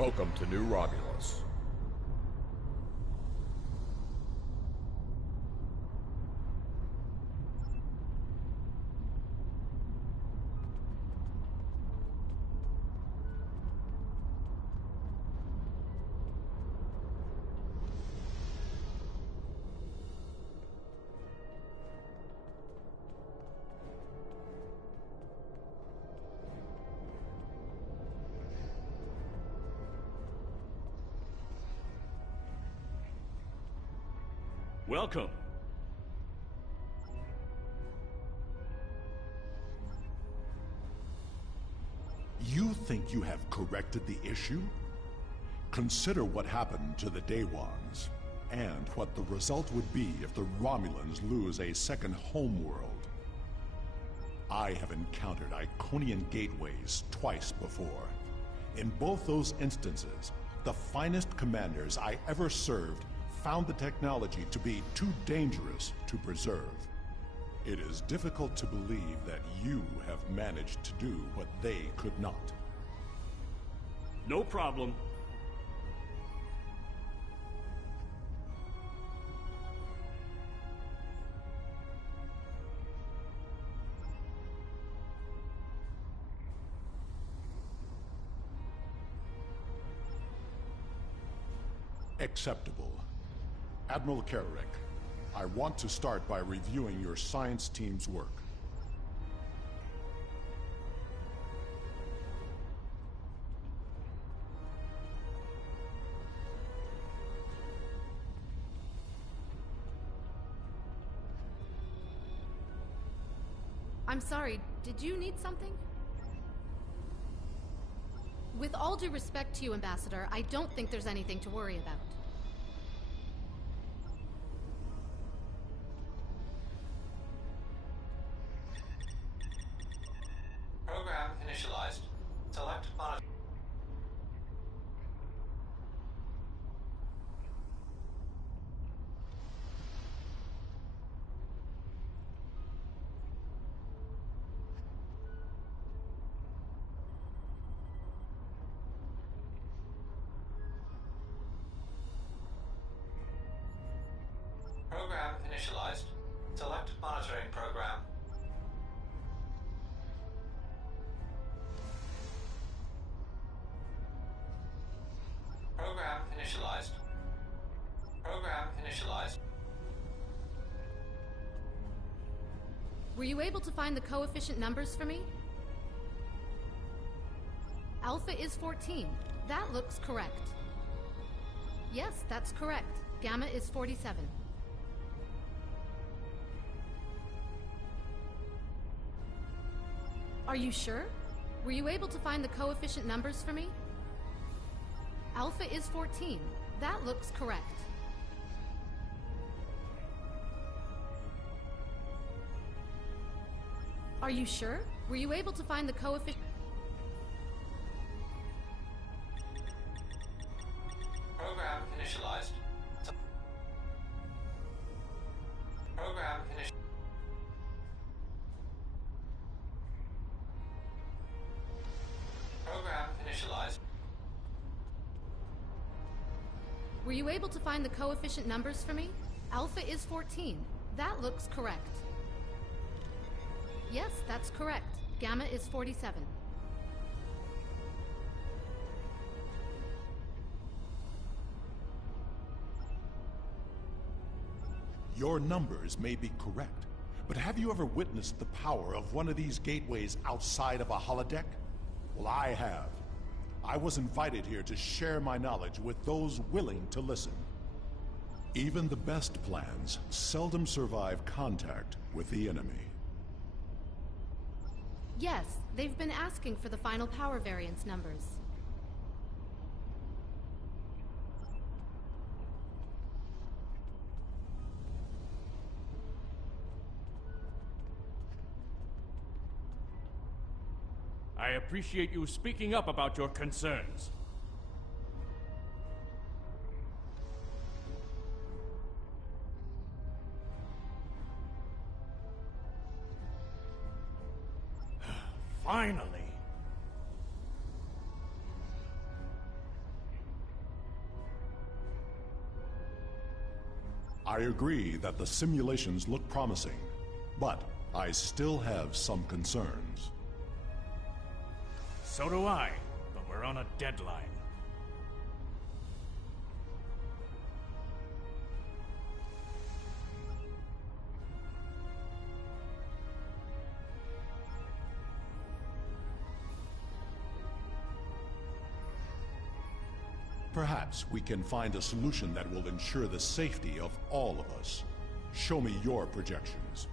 Welcome to New Romulus. Welcome. You think you have corrected the issue? Consider what happened to the Daewons, and what the result would be if the Romulans lose a second homeworld. I have encountered Iconian gateways twice before. In both those instances, the finest commanders I ever served found the technology to be too dangerous to preserve. It is difficult to believe that you have managed to do what they could not. No problem. Acceptable. Admiral Carrick, I want to start by reviewing your science team's work. I'm sorry, did you need something? With all due respect to you, Ambassador, I don't think there's anything to worry about. Program initialized. Select monitor. Program initialized. Select monitoring program. Program initialized. Program initialized. Were you able to find the coefficient numbers for me? Alpha is 14. That looks correct. Yes, that's correct. Gamma is 47. Are you sure? Were you able to find the coefficient numbers for me? Alpha is 14. That looks correct. Are you sure? Were you able to find the coefficient? Program initialized. Program initialized. Program initialized. Were you able to find the coefficient numbers for me? Alpha is 14. That looks correct. Yes, that's correct. Gamma is 47. Your numbers may be correct, but have you ever witnessed the power of one of these gateways outside of a holodeck? Well, I have. I was invited here to share my knowledge with those willing to listen. Even the best plans seldom survive contact with the enemy. Yes, they've been asking for the final power variance numbers. I appreciate you speaking up about your concerns. Finally! I agree that the simulations look promising, but I still have some concerns. So do I, but we're on a deadline. Perhaps we can find a solution that will ensure the safety of all of us. Show me your projections.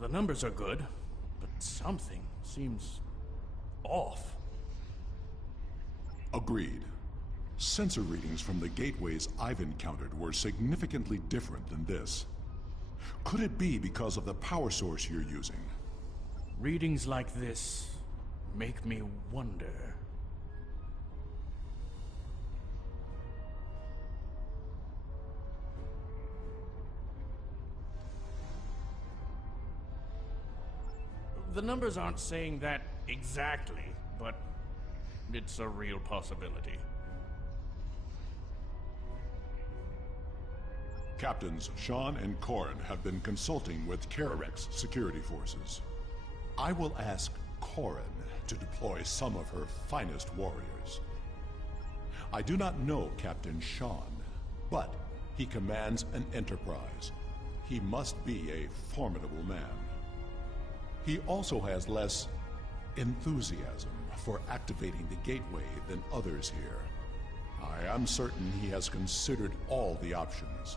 The numbers are good, but something seems off. Agreed. Sensor readings from the gateways I've encountered were significantly different than this. Could it be because of the power source you're using? Readings like this make me wonder. The numbers aren't saying that exactly, but it's a real possibility. Captains Sean and Corrin have been consulting with Kararek's security forces. I will ask Corrin to deploy some of her finest warriors. I do not know Captain Sean, but he commands an enterprise. He must be a formidable man. He also has less enthusiasm for activating the gateway than others here. I am certain he has considered all the options.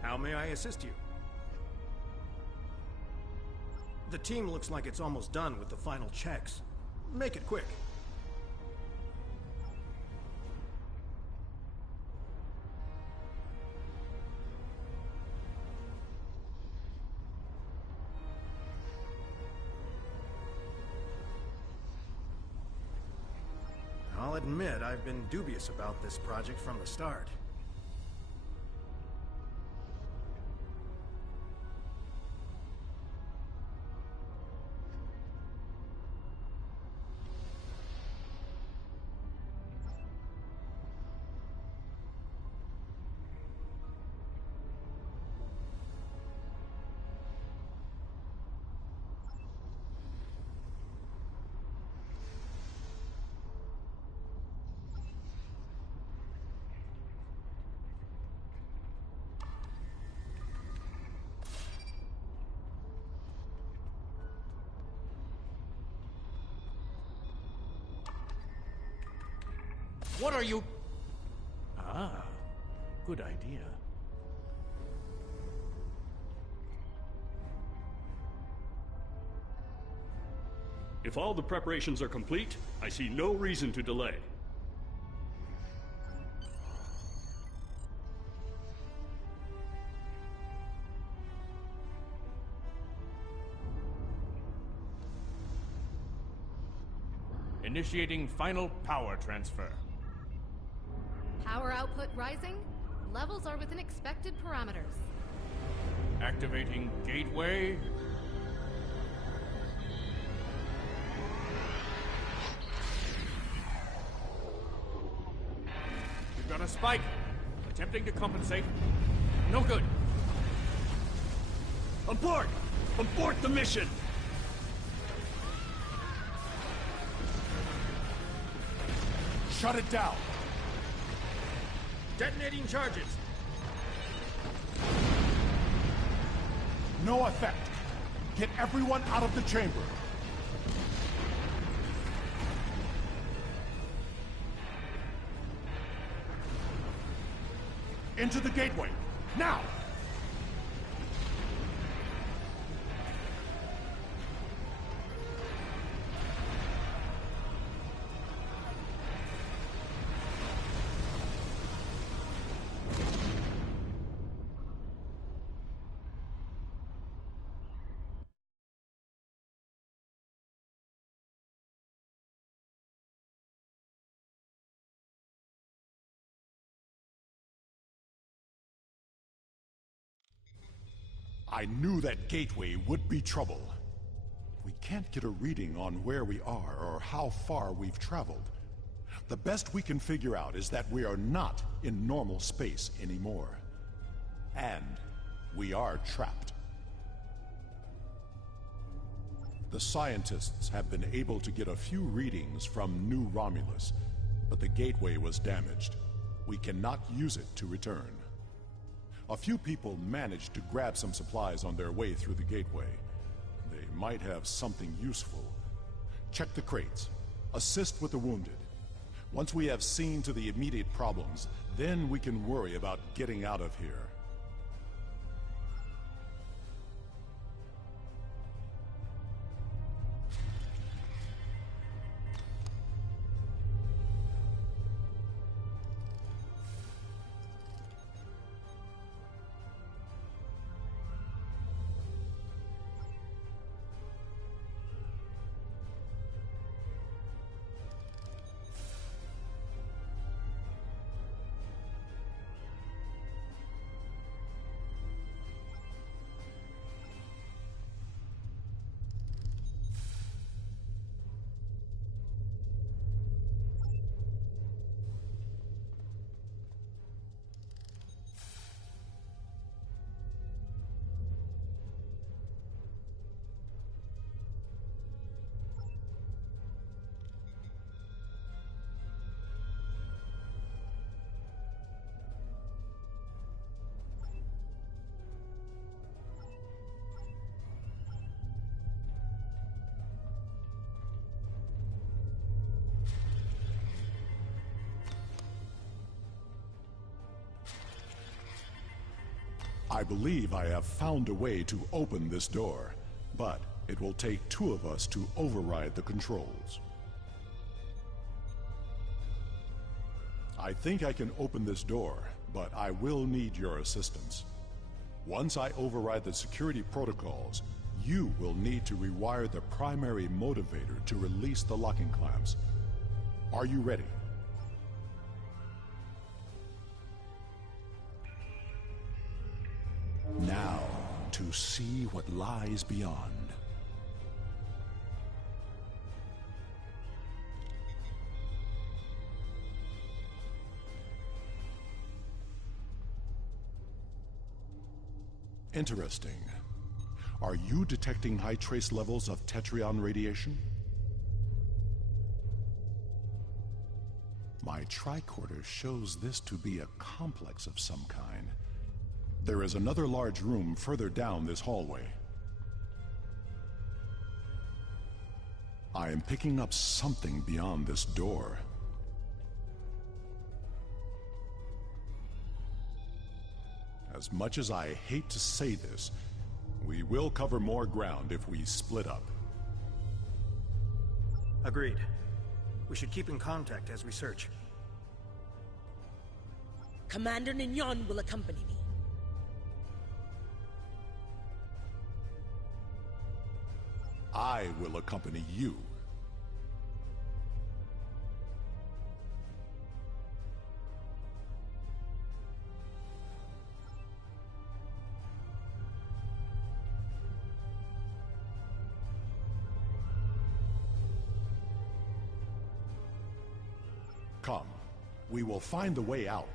How may I assist you? The team looks like it's almost done with the final checks. Make it quick. I'll admit I've been dubious about this project from the start. What are you... Ah, good idea. If all the preparations are complete, I see no reason to delay. Initiating final power transfer. Power output rising. Levels are within expected parameters. Activating gateway. We've got a spike. Attempting to compensate. No good. Abort! Abort the mission! Shut it down! Detonating charges. No effect! Get everyone out of the chamber! Into the gateway! Now! I knew that gateway would be trouble. We can't get a reading on where we are or how far we've traveled. The best we can figure out is that we are not in normal space anymore. And we are trapped. The scientists have been able to get a few readings from New Romulus, but the gateway was damaged. We cannot use it to return. A few people managed to grab some supplies on their way through the gateway. They might have something useful. Check the crates. Assist with the wounded. Once we have seen to the immediate problems, then we can worry about getting out of here. I believe I have found a way to open this door, but it will take two of us to override the controls. I think I can open this door, but I will need your assistance. Once I override the security protocols, you will need to rewire the primary motivator to release the locking clamps. Are you ready? Now, to see what lies beyond. Interesting. Are you detecting high trace levels of Tetrion radiation? My tricorder shows this to be a complex of some kind. There is another large room further down this hallway. I am picking up something beyond this door. As much as I hate to say this, we will cover more ground if we split up. Agreed. We should keep in contact as we search. Commander Nignon will accompany me. I will accompany you. Come, we will find the way out.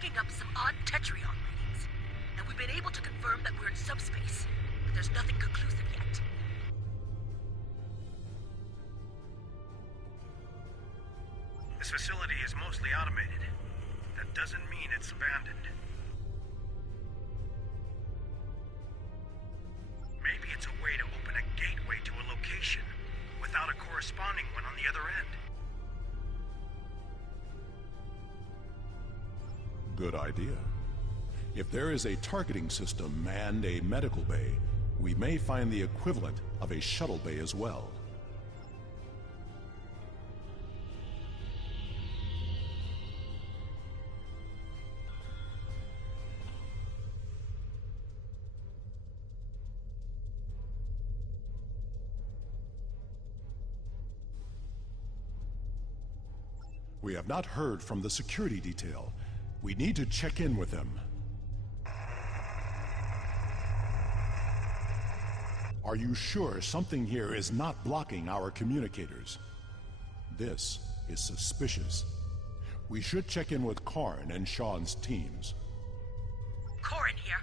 picking up some odd Tetrion readings, and we've been able to confirm that we're in subspace, but there's nothing conclusive yet. This facility is mostly automated. That doesn't mean it's abandoned. Maybe it's a way to open a gateway to a location without a corresponding one on the other end. Good idea. If there is a targeting system and a medical bay, we may find the equivalent of a shuttle bay as well. We have not heard from the security detail. We need to check in with them. Are you sure something here is not blocking our communicators? This is suspicious. We should check in with Karn and Sean's teams. Corin here.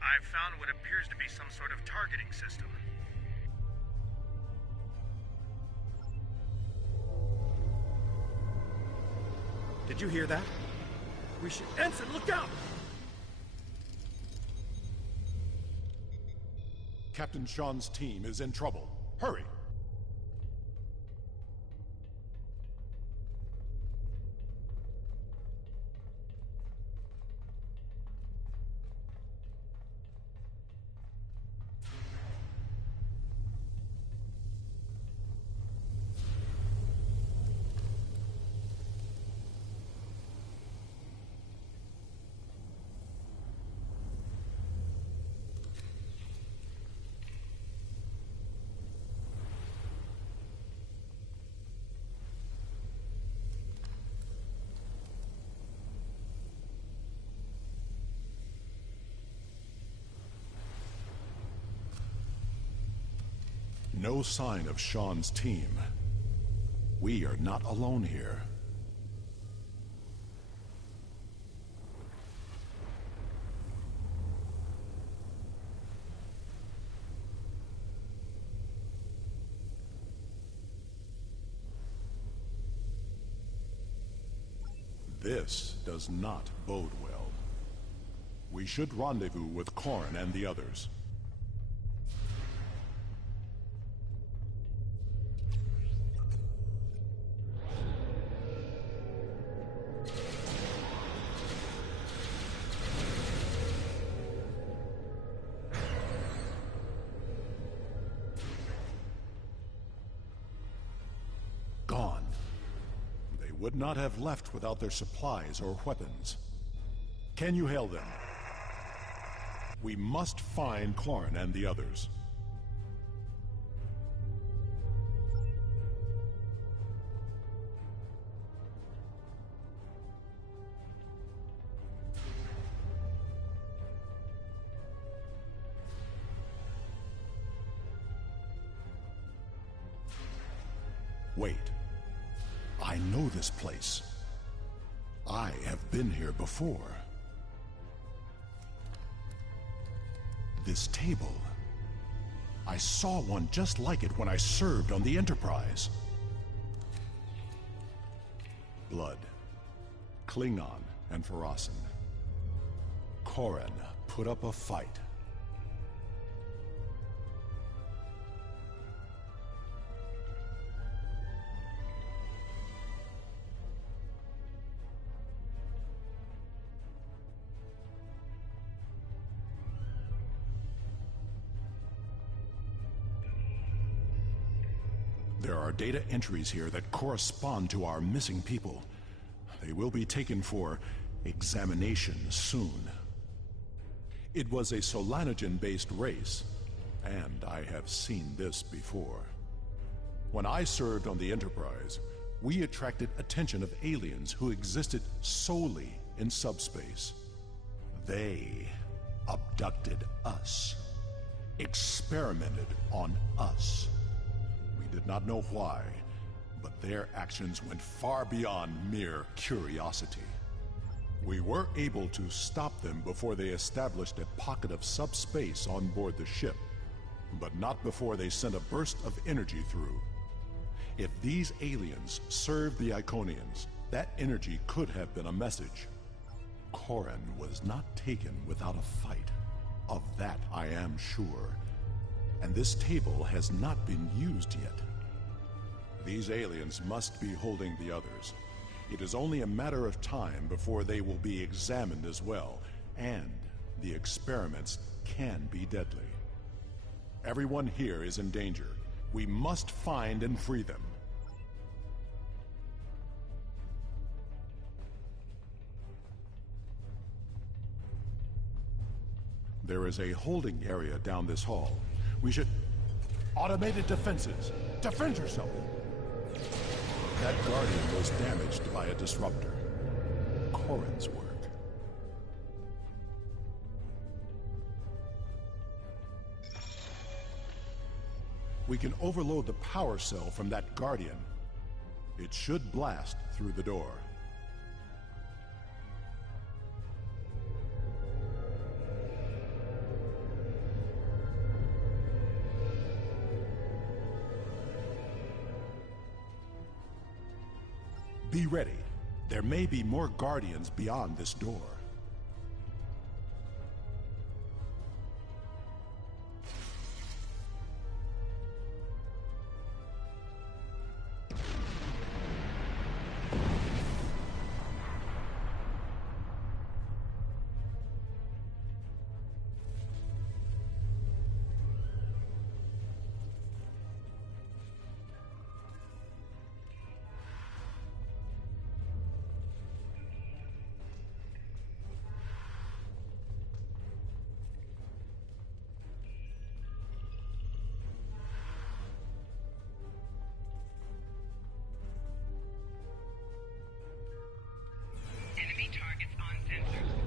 I've found what appears to be some sort of targeting system. Did you hear that? We should... Ensign, look out! Captain Sean's team is in trouble. Hurry! No sign of Sean's team. We are not alone here. This does not bode well. We should rendezvous with Karn and the others. Gone. They would not have left without their supplies or weapons. Can you hail them? We must find Karn and the others. Wait. I know this place. I have been here before. This table. I saw one just like it when I served on the Enterprise. Blood. Klingon and Farasin. Koran put up a fight. There are data entries here that correspond to our missing people. They will be taken for examination soon. It was a Solanogen-based race, and I have seen this before. When I served on the Enterprise, we attracted attention of aliens who existed solely in subspace. They abducted us, experimented on us. did not know why, but their actions went far beyond mere curiosity. We were able to stop them before they established a pocket of subspace on board the ship, but not before they sent a burst of energy through. If these aliens served the Iconians, that energy could have been a message. Corin was not taken without a fight. Of that I am sure. And this table has not been used yet. These aliens must be holding the others. It is only a matter of time before they will be examined as well, and the experiments can be deadly. Everyone here is in danger. We must find and free them. There is a holding area down this hall. We should... Automated defenses! Defend yourself! That Guardian was damaged by a disruptor. Corin's work. We can overload the power cell from that Guardian. It should blast through the door. Be ready. There may be more Guardians beyond this door. Enemy targets on sensors.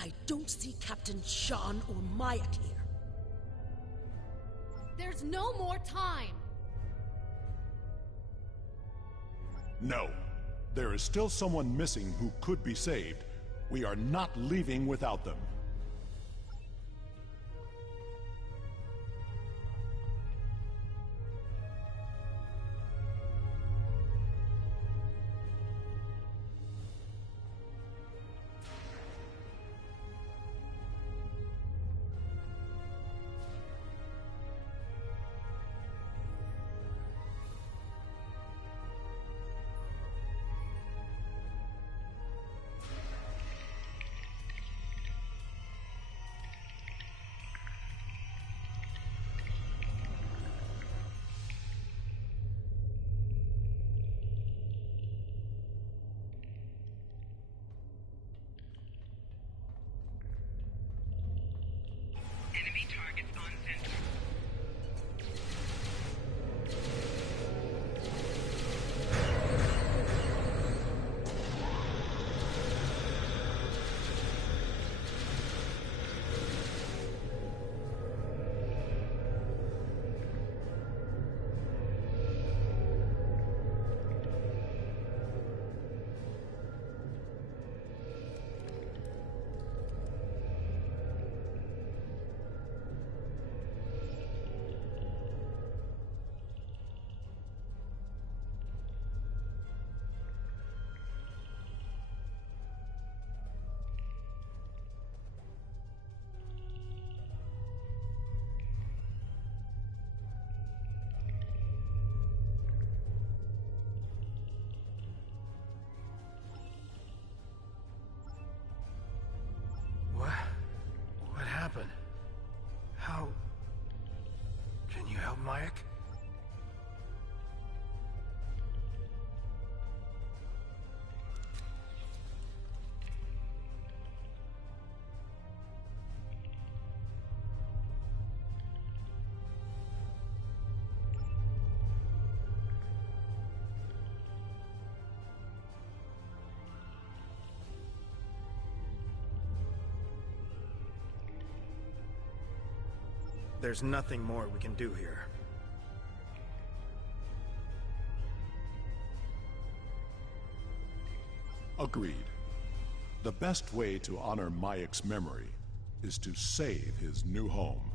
I don't see Captain Sean or Myatt here. There's no more time! No. There is still someone missing who could be saved. We are not leaving without them. There's nothing more we can do here. Agreed. The best way to honor Mayek's memory is to save his new home.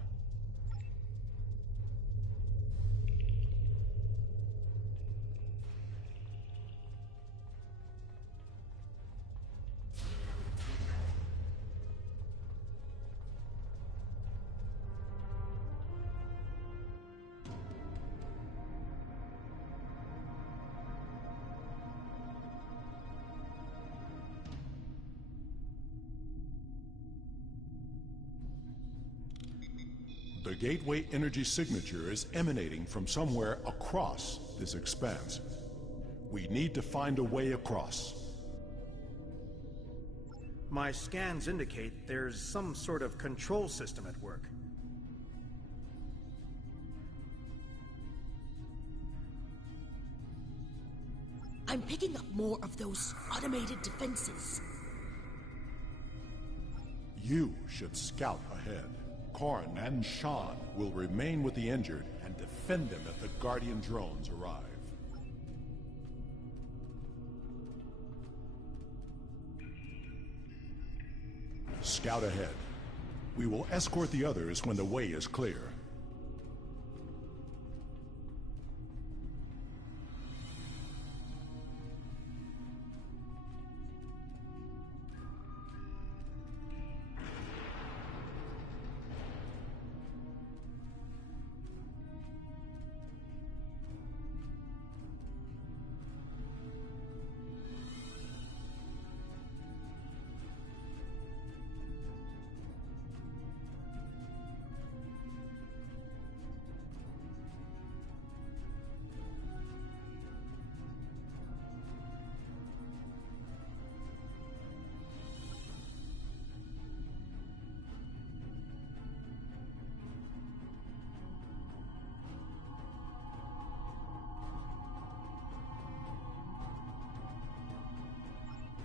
The gateway energy signature is emanating from somewhere across this expanse. We need to find a way across. My scans indicate there's some sort of control system at work. I'm picking up more of those automated defenses. You should scout ahead. Korn and Shan will remain with the injured and defend them if the Guardian drones arrive. Scout ahead. We will escort the others when the way is clear.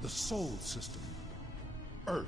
The Sol system. Earth.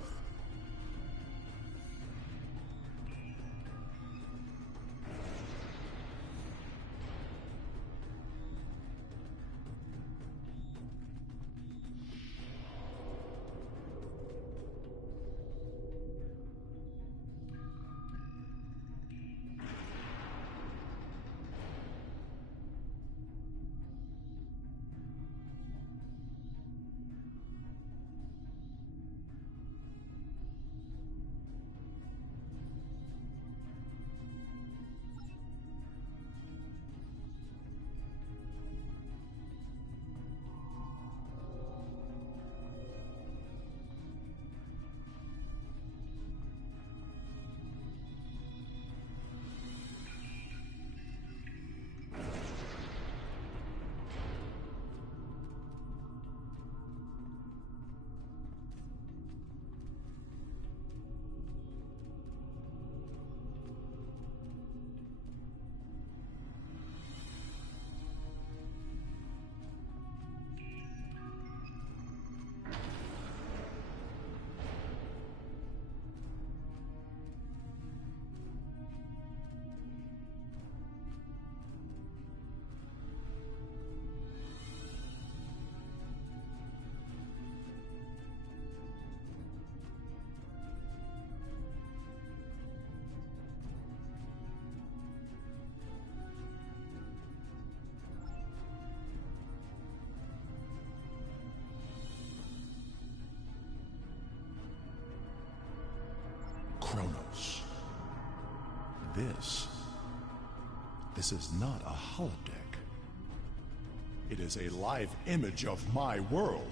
Kronos. This is not a holodeck. It is a live image of my world.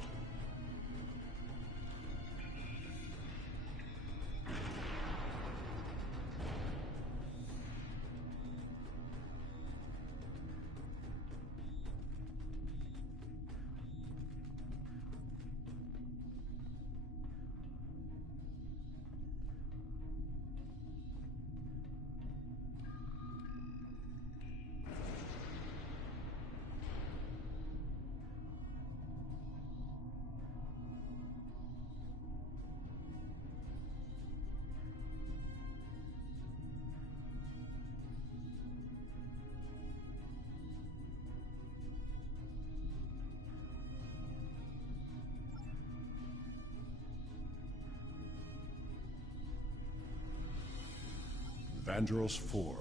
Vandros 4.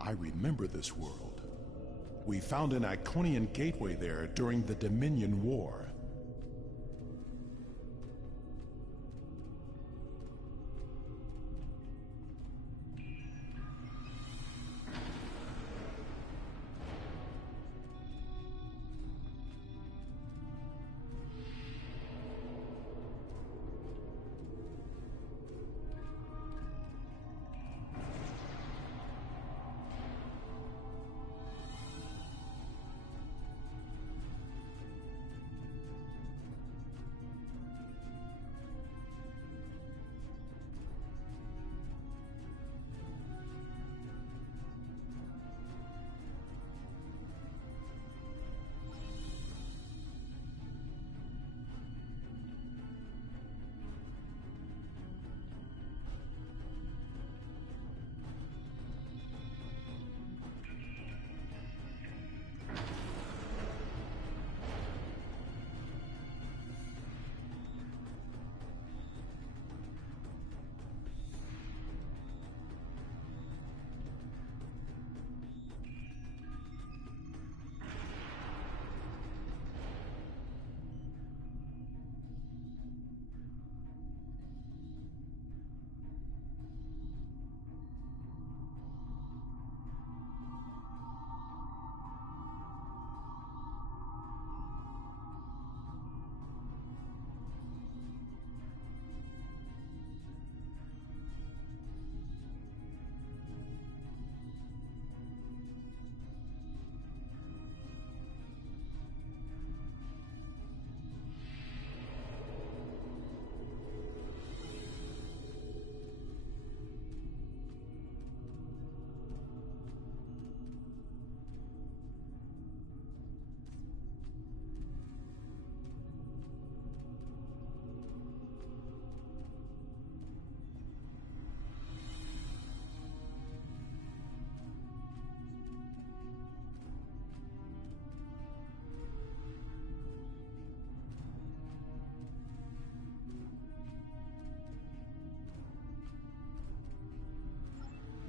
I remember this world. We found an Iconian gateway there during the Dominion War.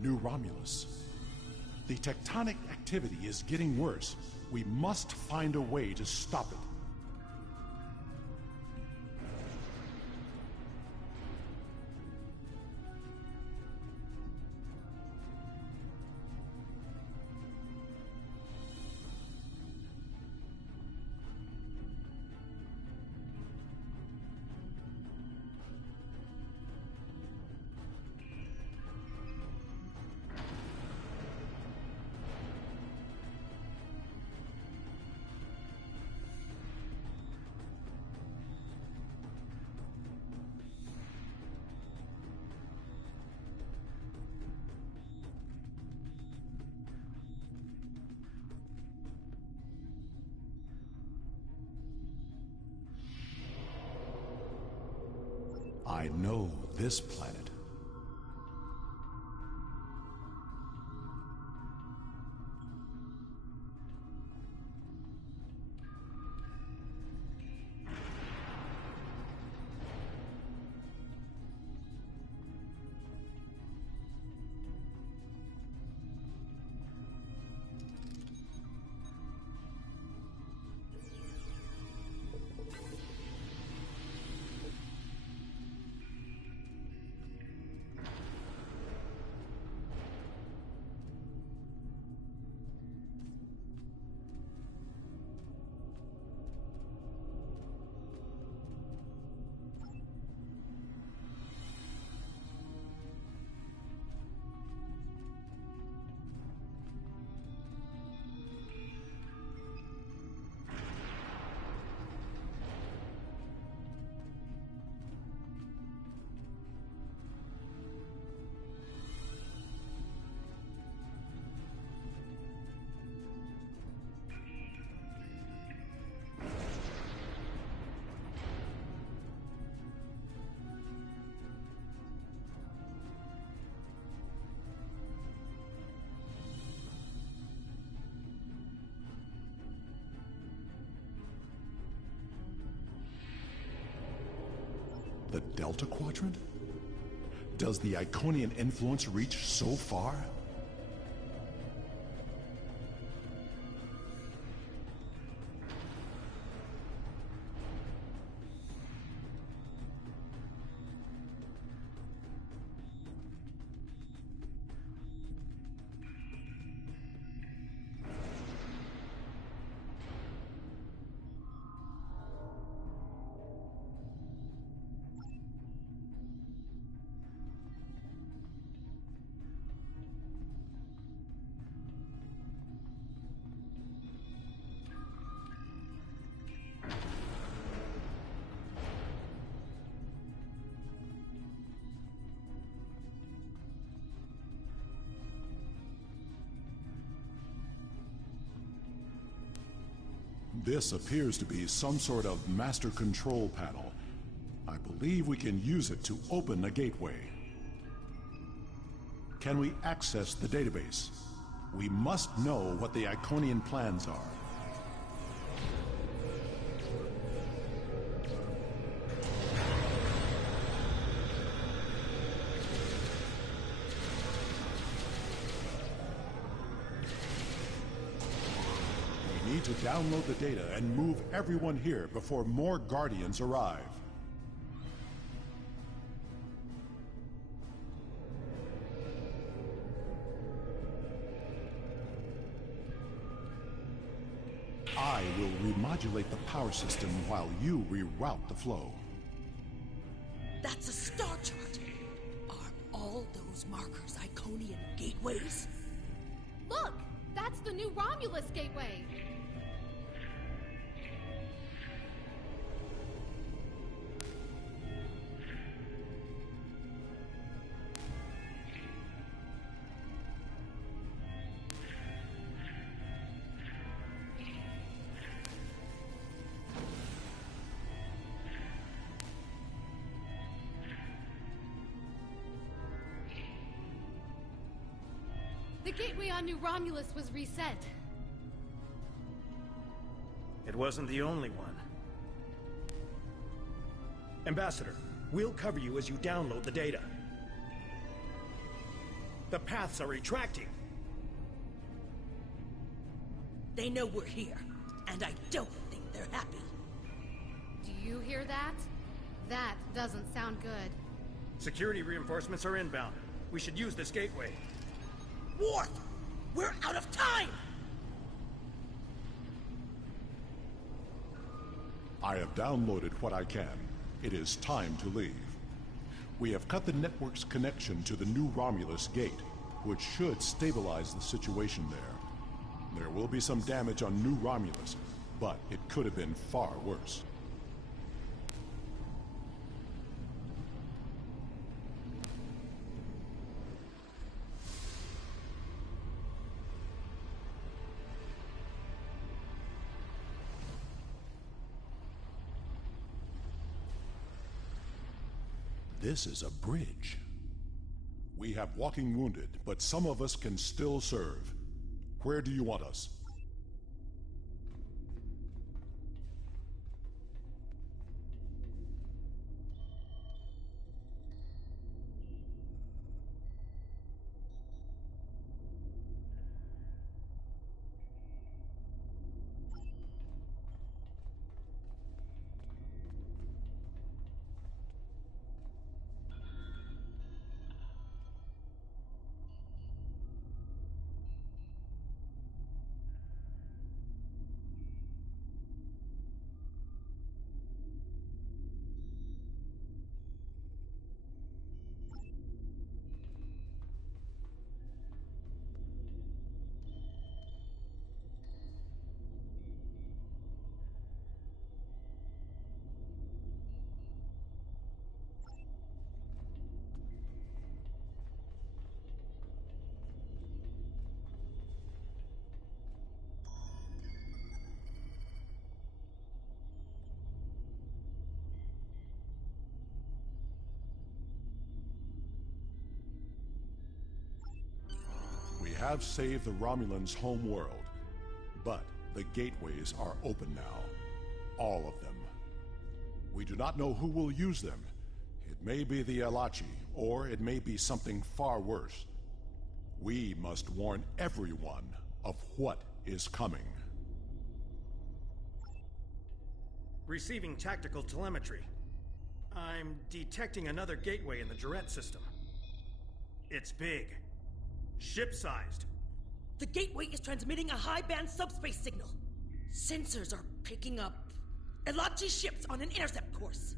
New Romulus. The tectonic activity is getting worse. We must find a way to stop it. I know this planet. The Delta Quadrant? Does the Iconian influence reach so far? This appears to be some sort of master control panel. I believe we can use it to open a gateway. Can we access the database? We must know what the Iconian plans are. We need to download the data and move everyone here before more Guardians arrive. I will remodulate the power system while you reroute the flow. That's a star chart. Are all those markers Iconian gateways? Look! That's the new Romulus gateway! The gateway on New Romulus was reset. It wasn't the only one. Ambassador, we'll cover you as you download the data. The paths are retracting. They know we're here, and I don't think they're happy. Do you hear that? That doesn't sound good. Security reinforcements are inbound. We should use this gateway. Worf! We're out of time! I have downloaded what I can. It is time to leave. We have cut the network's connection to the new Romulus gate, which should stabilize the situation there. There will be some damage on New Romulus, but it could have been far worse. This is a bridge. We have walking wounded, but some of us can still serve. Where do you want us? We have saved the Romulans' home world, but the gateways are open now. All of them. We do not know who will use them. It may be the Alachi, or it may be something far worse. We must warn everyone of what is coming. Receiving tactical telemetry. I'm detecting another gateway in the Jarrett system. It's big. Ship-sized. The gateway is transmitting a high-band subspace signal. Sensors are picking up Elachi ships on an intercept course.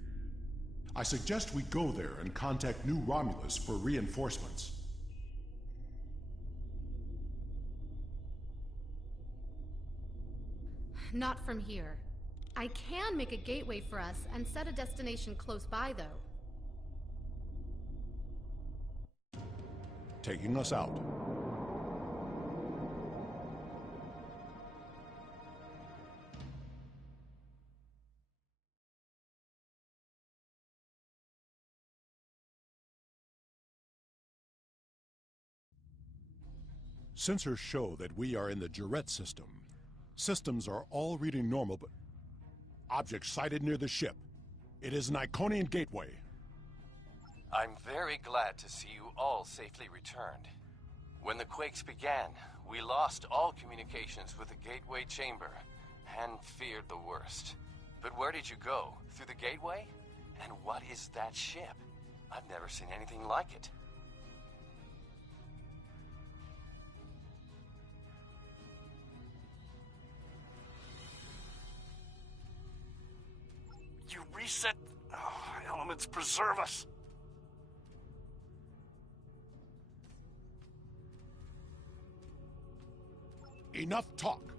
I suggest we go there and contact New Romulus for reinforcements. Not from here. I can make a gateway for us and set a destination close by, though. Taking us out. Sensors show that we are in the Jarrett system. Systems are all reading normal, but... Object sighted near the ship. It is an Iconian gateway. I'm very glad to see you all safely returned. When the quakes began, we lost all communications with the gateway chamber, and feared the worst. But where did you go? Through the gateway? And what is that ship? I've never seen anything like it. You reset... elements preserve us. Enough talk.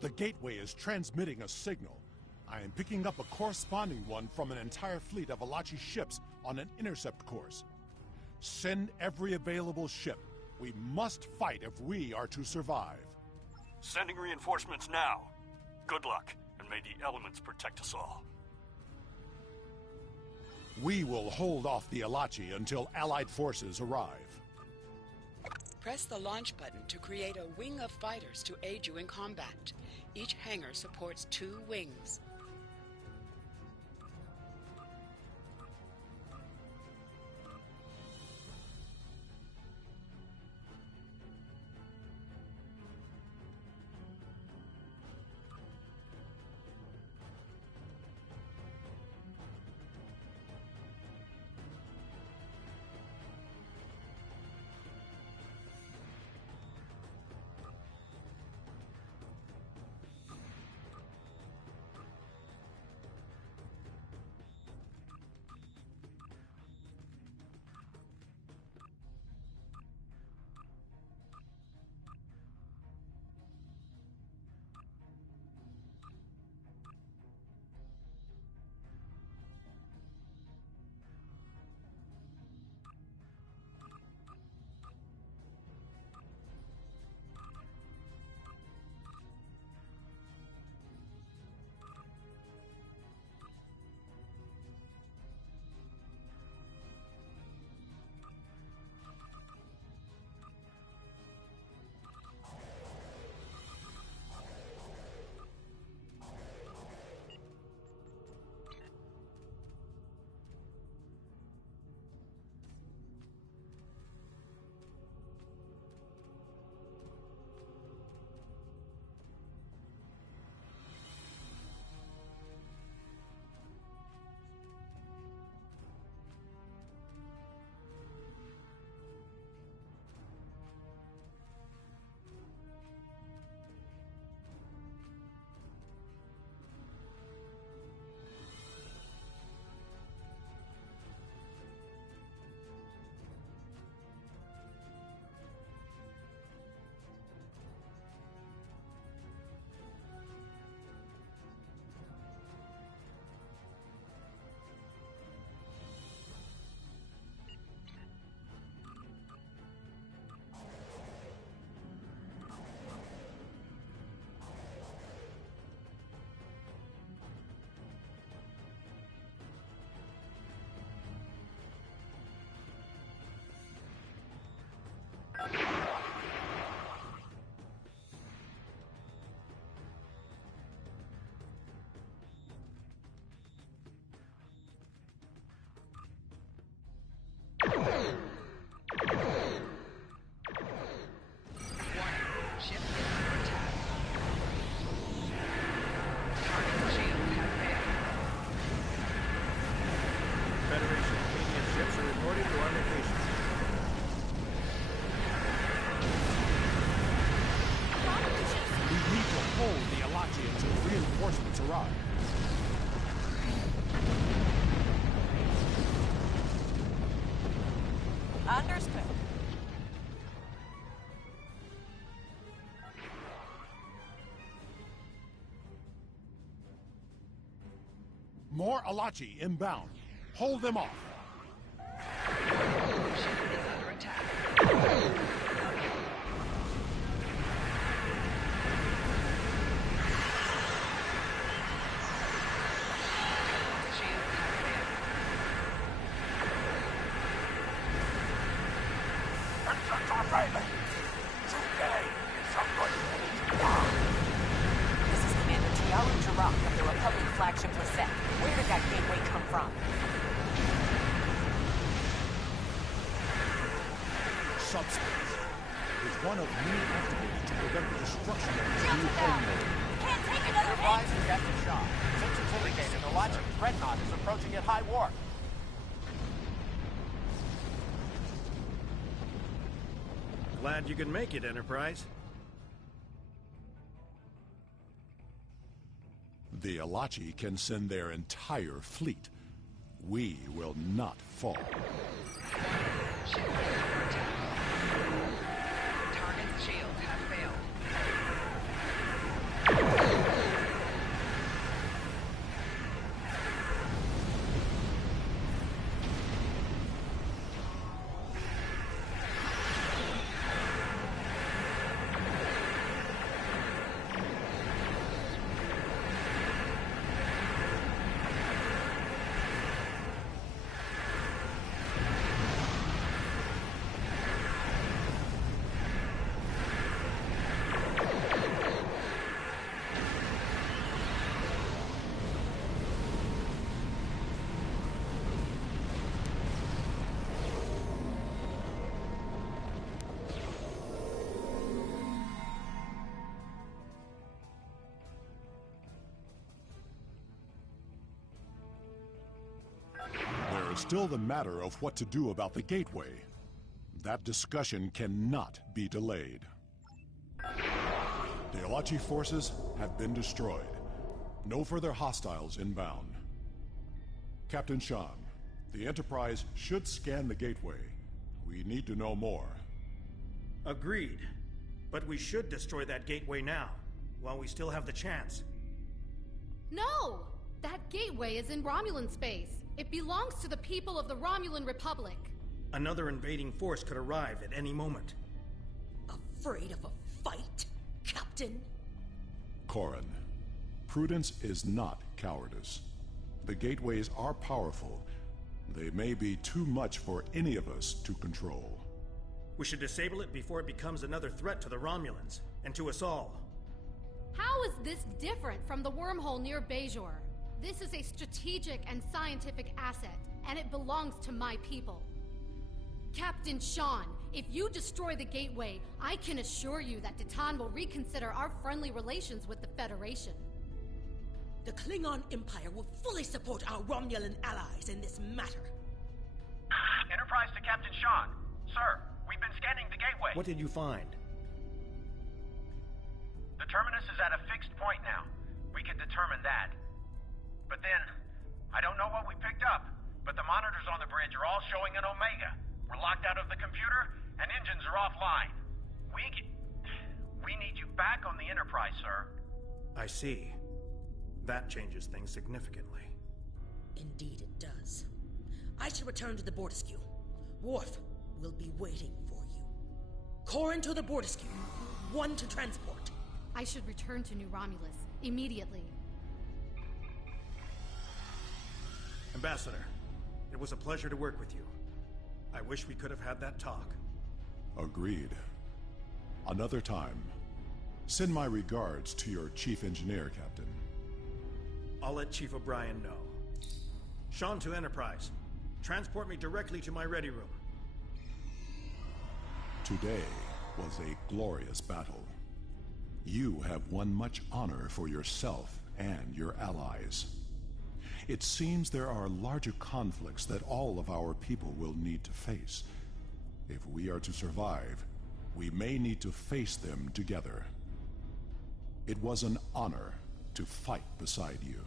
The gateway is transmitting a signal. I am picking up a corresponding one from an entire fleet of Alachi ships on an intercept course. Send every available ship. We must fight if we are to survive. Sending reinforcements now. Good luck, and may the elements protect us all. We will hold off the Alachi until Allied forces arrive. Press the launch button to create a wing of fighters to aid you in combat. Each hangar supports 2 wings. to ride. Understood. More Alachi inbound. Hold them off. Ship is under attack. Shields have failed. This is Commander Tiaru Jirok of the Republic flagship Lisette. Where did that gateway come from? Subspace is one of many activated to prevent the destruction of the new down. homeworld. Can't take another hit! Rise to Captain Shaw. Sensors indicated the Logic Dreadnought is approaching at high warp. Glad you could make it, Enterprise. The Alachi can send their entire fleet. We will not fall. Ship is under attack. Target's shields have failed. There is still the matter of what to do about the gateway. That discussion cannot be delayed. The Alachi forces have been destroyed. No further hostiles inbound. Captain Shan, the Enterprise should scan the gateway. We need to know more. Agreed. But we should destroy that gateway now, while we still have the chance. No! That gateway is in Romulan space. It belongs to the people of the Romulan Republic. Another invading force could arrive at any moment. Afraid of a fight, Captain? Corrin, prudence is not cowardice. The gateways are powerful. They may be too much for any of us to control. We should disable it before it becomes another threat to the Romulans, and to us all. How is this different from the wormhole near Bajor? This is a strategic and scientific asset, and it belongs to my people. Captain Shan, if you destroy the gateway, I can assure you that Titan will reconsider our friendly relations with the Federation. The Klingon Empire will fully support our Romulan allies in this matter. Enterprise to Captain Shan. Sir, we've been scanning the gateway. What did you find? The terminus is at a fixed point now. We can determine that. But then, I don't know what we picked up, but the monitors on the bridge are all showing an Omega. We're locked out of the computer, and engines are offline. We need you back on the Enterprise, sir. I see. That changes things significantly. Indeed it does. I should return to the Bortisque. Worf will be waiting for you. Corrin to the Bortisque. One to transport. I should return to New Romulus immediately. Ambassador, it was a pleasure to work with you. I wish we could have had that talk. Agreed. Another time. Send my regards to your chief engineer, Captain. I'll let Chief O'Brien know. Shan to Enterprise. Transport me directly to my ready room. Today was a glorious battle. You have won much honor for yourself and your allies. It seems there are larger conflicts that all of our people will need to face. If we are to survive, we may need to face them together. It was an honor to fight beside you.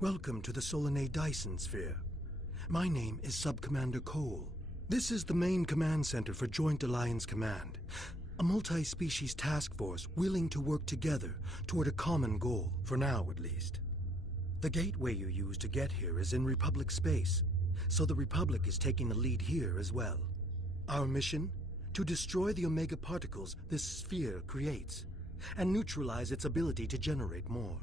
Welcome to the Solanae Dyson Sphere. My name is Sub-Commander Cole. This is the main command center for Joint Alliance Command, a multi-species task force willing to work together toward a common goal, for now at least. The gateway you use to get here is in Republic space, so the Republic is taking the lead here as well. Our mission? To destroy the Omega particles this sphere creates, and neutralize its ability to generate more.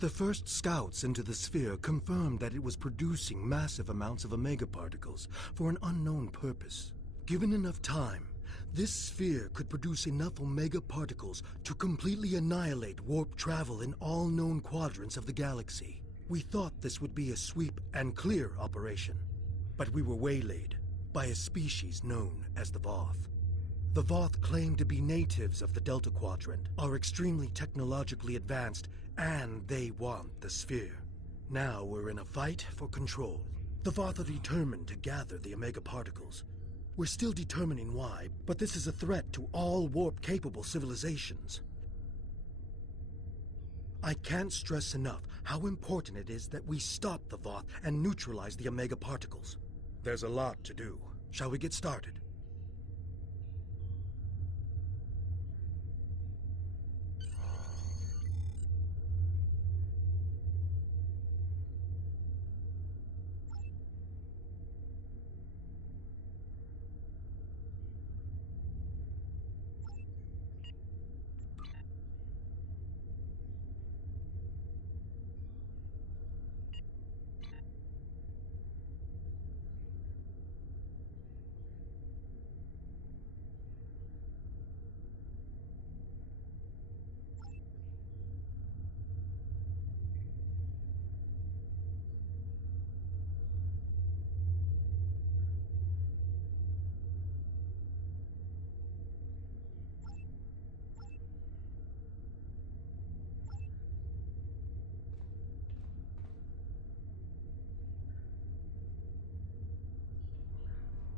The first scouts into the sphere confirmed that it was producing massive amounts of Omega particles for an unknown purpose. Given enough time, this sphere could produce enough Omega particles to completely annihilate warp travel in all known quadrants of the galaxy. We thought this would be a sweep and clear operation, but we were waylaid by a species known as the Voth. The Voth claim to be natives of the Delta Quadrant, are extremely technologically advanced, and they want the sphere. Now we're in a fight for control. The Voth are determined to gather the Omega particles. We're still determining why, but this is a threat to all warp-capable civilizations. I can't stress enough how important it is that we stop the Voth and neutralize the Omega particles. There's a lot to do. Shall we get started?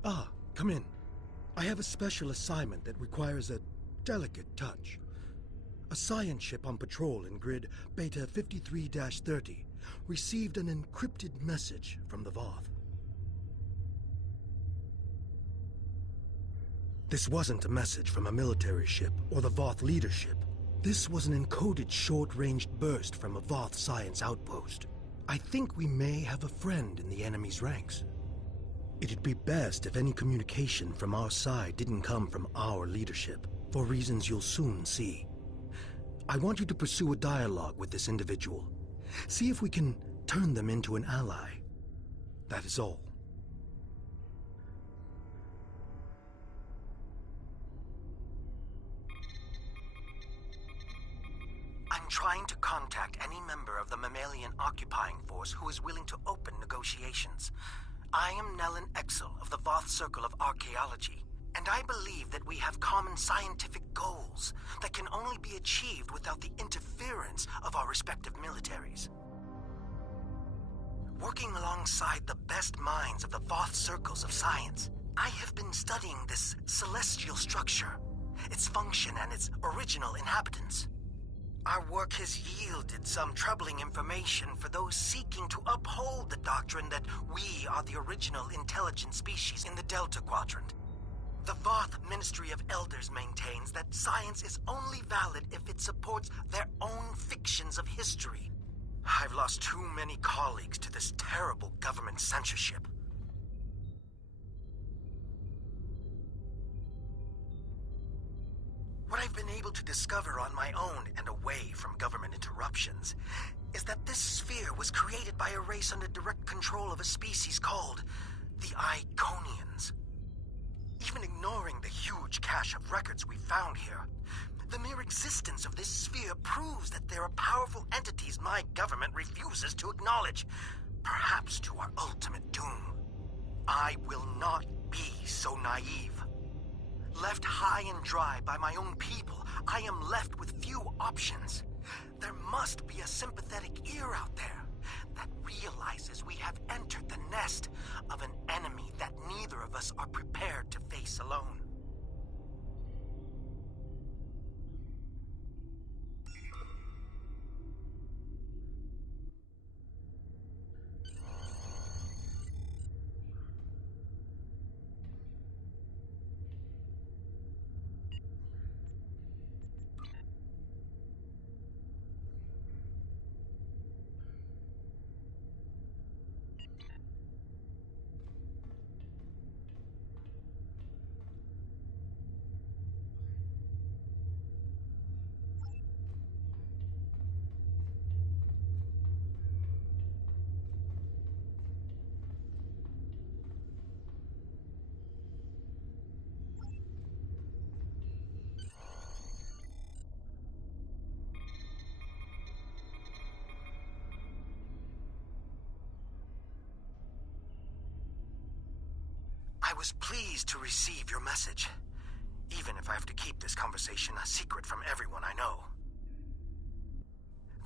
Ah, come in. I have a special assignment that requires a delicate touch. A science ship on patrol in grid Beta 53-30 received an encrypted message from the Voth. This wasn't a message from a military ship or the Voth leadership. This was an encoded short-ranged burst from a Voth science outpost. I think we may have a friend in the enemy's ranks. It'd be best if any communication from our side didn't come from our leadership, for reasons you'll soon see. I want you to pursue a dialogue with this individual. See if we can turn them into an ally. That is all. I'm trying to contact any member of the mammalian occupying force who is willing to open negotiations. I am Nellen Exel of the Voth Circle of Archaeology, and I believe that we have common scientific goals that can only be achieved without the interference of our respective militaries. Working alongside the best minds of the Voth Circles of Science, I have been studying this celestial structure, its function and its original inhabitants. Our work has yielded some troubling information for those seeking to uphold the doctrine that we are the original intelligent species in the Delta Quadrant. The Voth Ministry of Elders maintains that science is only valid if it supports their own fictions of history. I've lost too many colleagues to this terrible government censorship. What I've been able to discover on my own and away from government interruptions is that this sphere was created by a race under direct control of a species called the Iconians. Even ignoring the huge cache of records we found here, the mere existence of this sphere proves that there are powerful entities my government refuses to acknowledge, perhaps to our ultimate doom. I will not be so naive. Left high and dry by my own people, I am left with few options. There must be a sympathetic ear out there that realizes we have entered the nest of an enemy that neither of us are prepared to face alone. was pleased to receive your message, even if I have to keep this conversation a secret from everyone I know.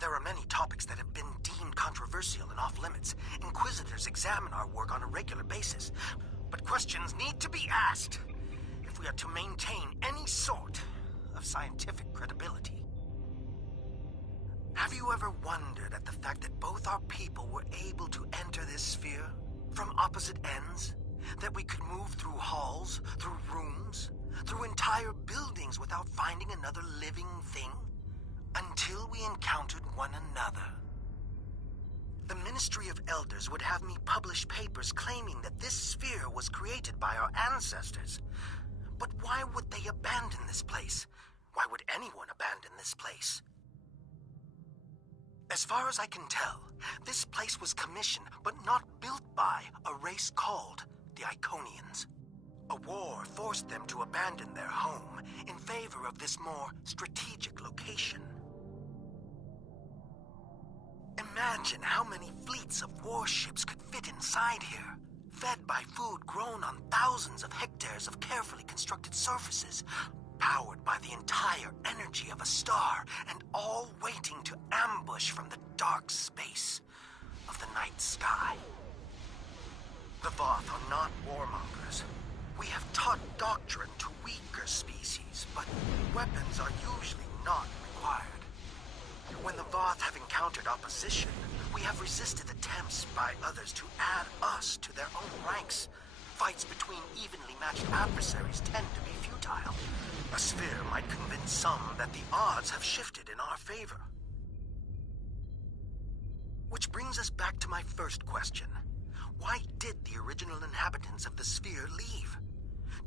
There are many topics that have been deemed controversial and off-limits. Inquisitors examine our work on a regular basis, but questions need to be asked if we are to maintain any sort of scientific credibility. Have you ever wondered at the fact that both our people were able to enter this sphere from opposite ends? That we could move through halls, through rooms, through entire buildings without finding another living thing? Until we encountered one another. The Ministry of Elders would have me publish papers claiming that this sphere was created by our ancestors. But why would they abandon this place? Why would anyone abandon this place? As far as I can tell, this place was commissioned but not built by a race called the Iconians. A war forced them to abandon their home in favor of this more strategic location. Imagine how many fleets of warships could fit inside here, fed by food grown on thousands of hectares of carefully constructed surfaces, powered by the entire energy of a star, and all waiting to ambush from the dark space of the night sky. The Voth are not warmongers. We have taught doctrine to weaker species, but weapons are usually not required. When the Voth have encountered opposition, we have resisted attempts by others to add us to their own ranks. Fights between evenly matched adversaries tend to be futile. A sphere might convince some that the odds have shifted in our favor. Which brings us back to my first question. Why did the original inhabitants of the sphere leave?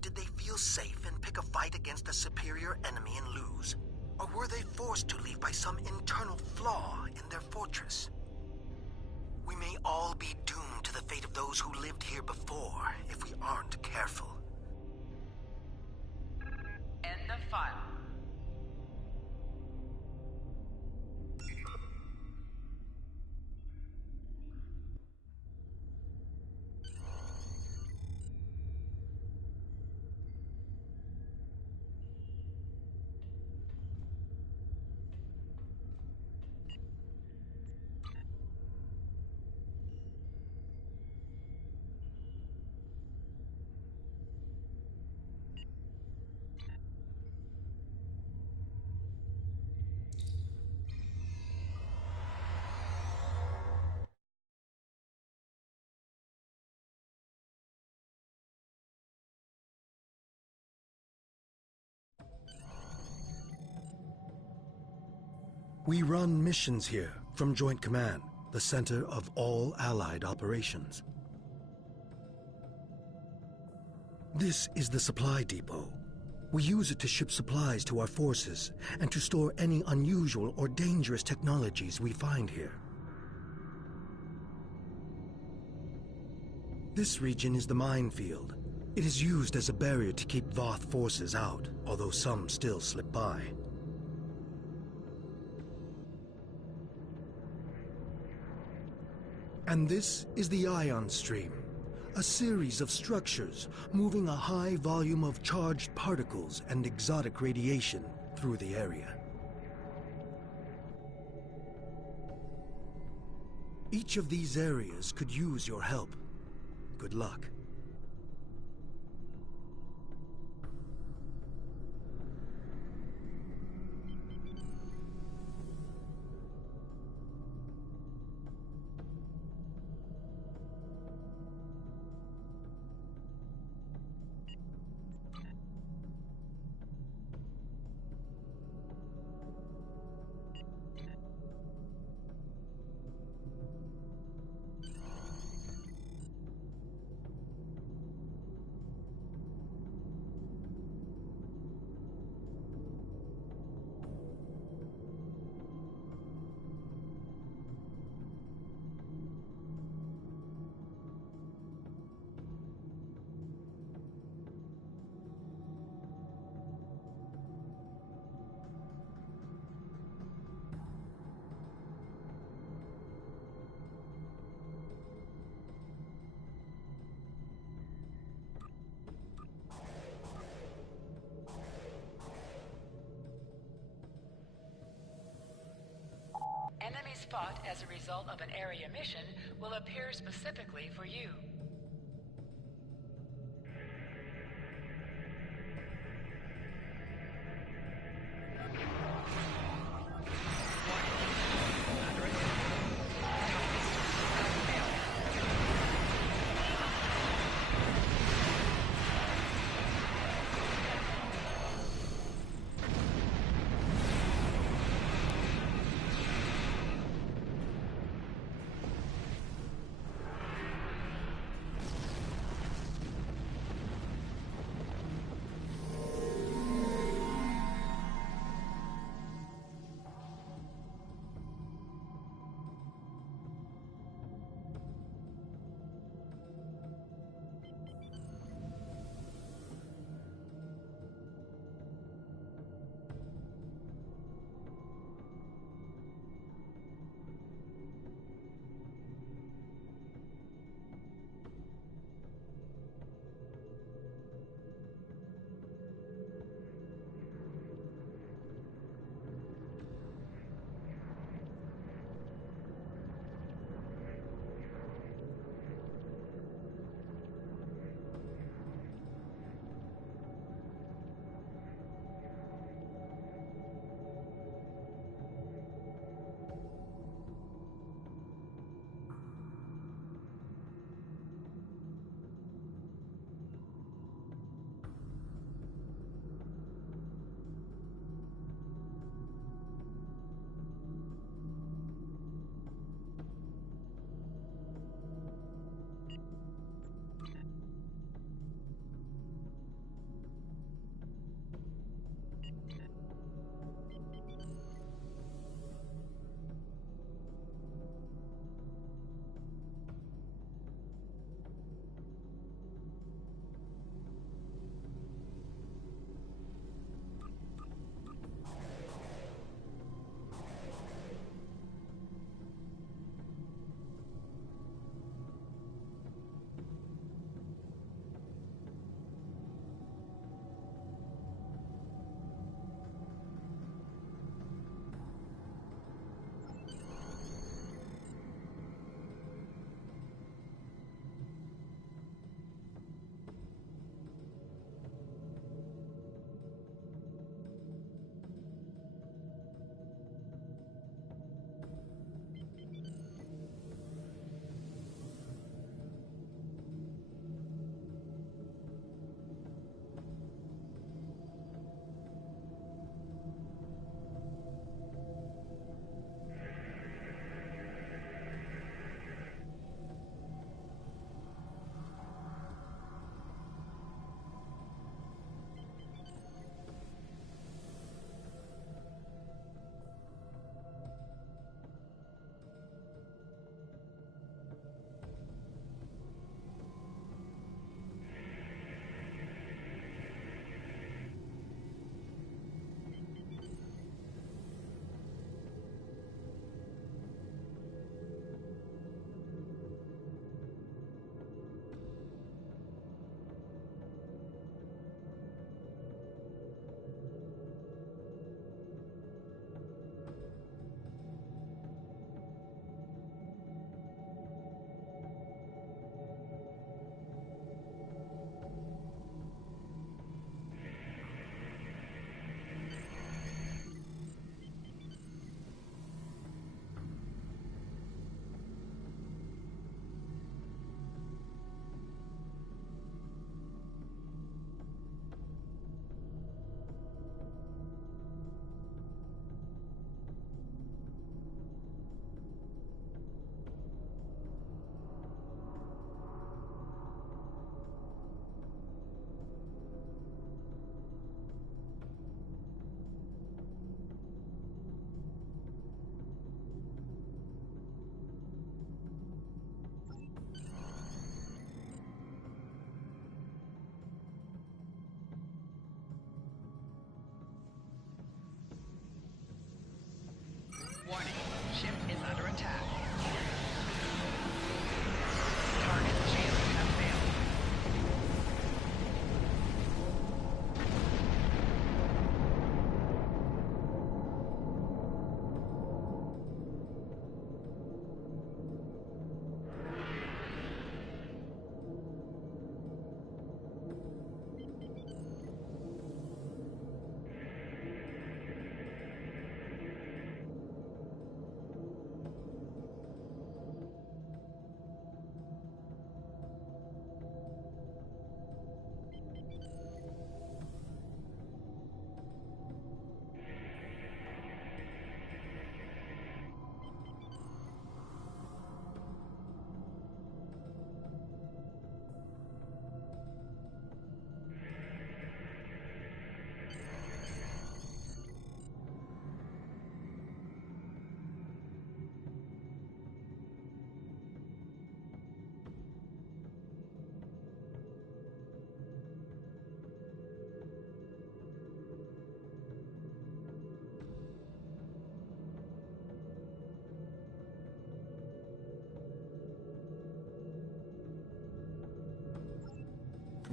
Did they feel safe and pick a fight against a superior enemy and lose? Or were they forced to leave by some internal flaw in their fortress? We may all be doomed to the fate of those who lived here before if we aren't careful. End of file. We run missions here from Joint Command, the center of all Allied operations. This is the supply depot. We use it to ship supplies to our forces and to store any unusual or dangerous technologies we find here. This region is the minefield. It is used as a barrier to keep Voth forces out, although some still slip by. And this is the ion stream, a series of structures moving a high volume of charged particles and exotic radiation through the area. Each of these areas could use your help. Good luck. as a result of an area mission will appear specifically for you.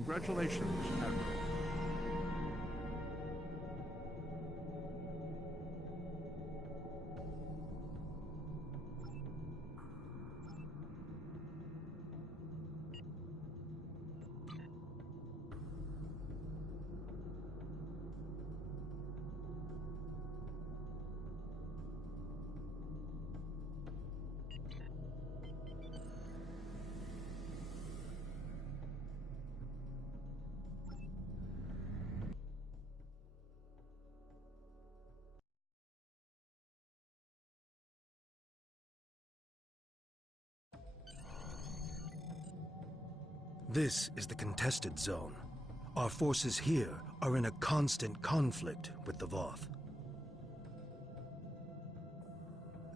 Congratulations, Admiral. This is the contested zone. Our forces here are in a constant conflict with the Voth.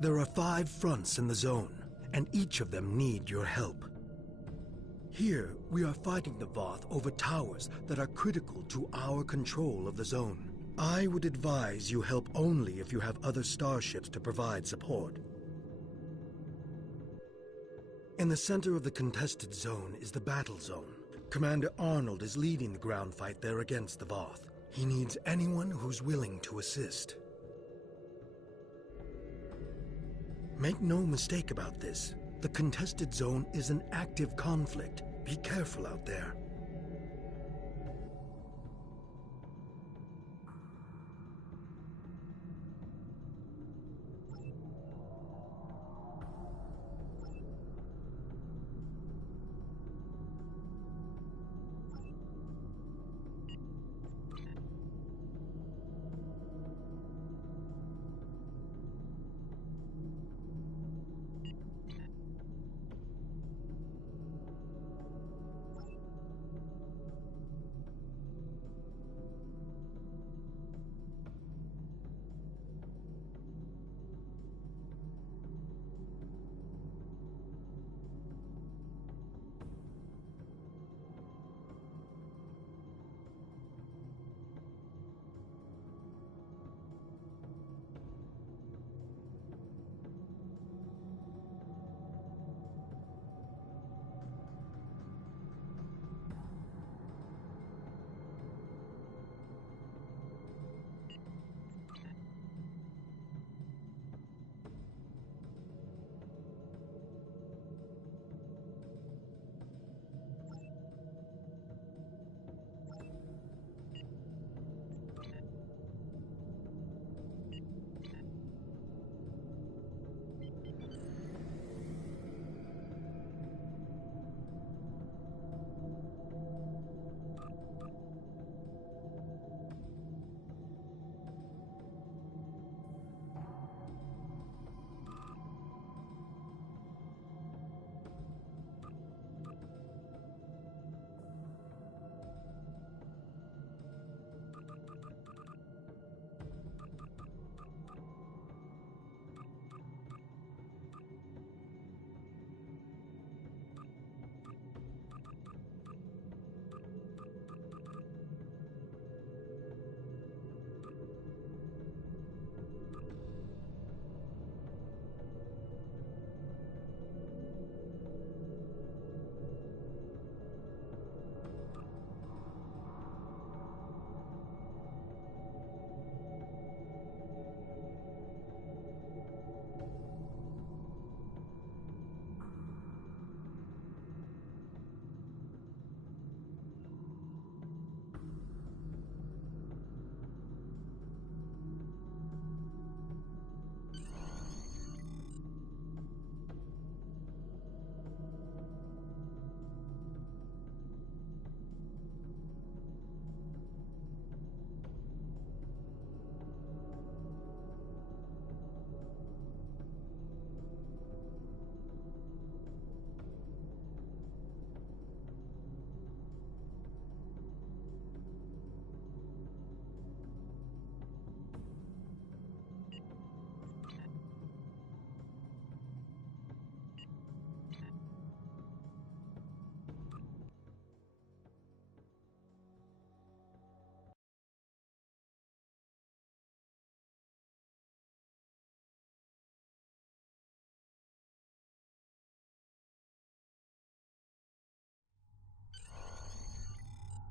There are 5 fronts in the zone, and each of them need your help. Here, we are fighting the Voth over towers that are critical to our control of the zone. I would advise you help only if you have other starships to provide support. In the center of the contested zone is the battle zone. Commander Arnold is leading the ground fight there against the Voth. He needs anyone who's willing to assist. Make no mistake about this. The contested zone is an active conflict. Be careful out there.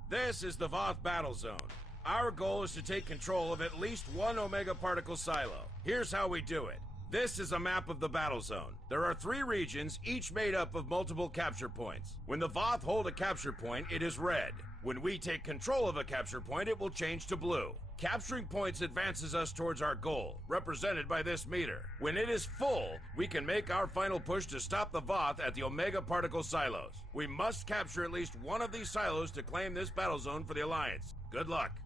This is the Voth battle zone. Our goal is to take control of at least one Omega particle silo. Here's how we do it. This is a map of the battle zone. There are 3 regions, each made up of multiple capture points. When the Voth hold a capture point, it is red. When we take control of a capture point, it will change to blue. Capturing points advances us towards our goal, represented by this meter. When it is full, we can make our final push to stop the Voth at the Omega particle silos. We must capture at least one of these silos to claim this battle zone for the Alliance. Good luck.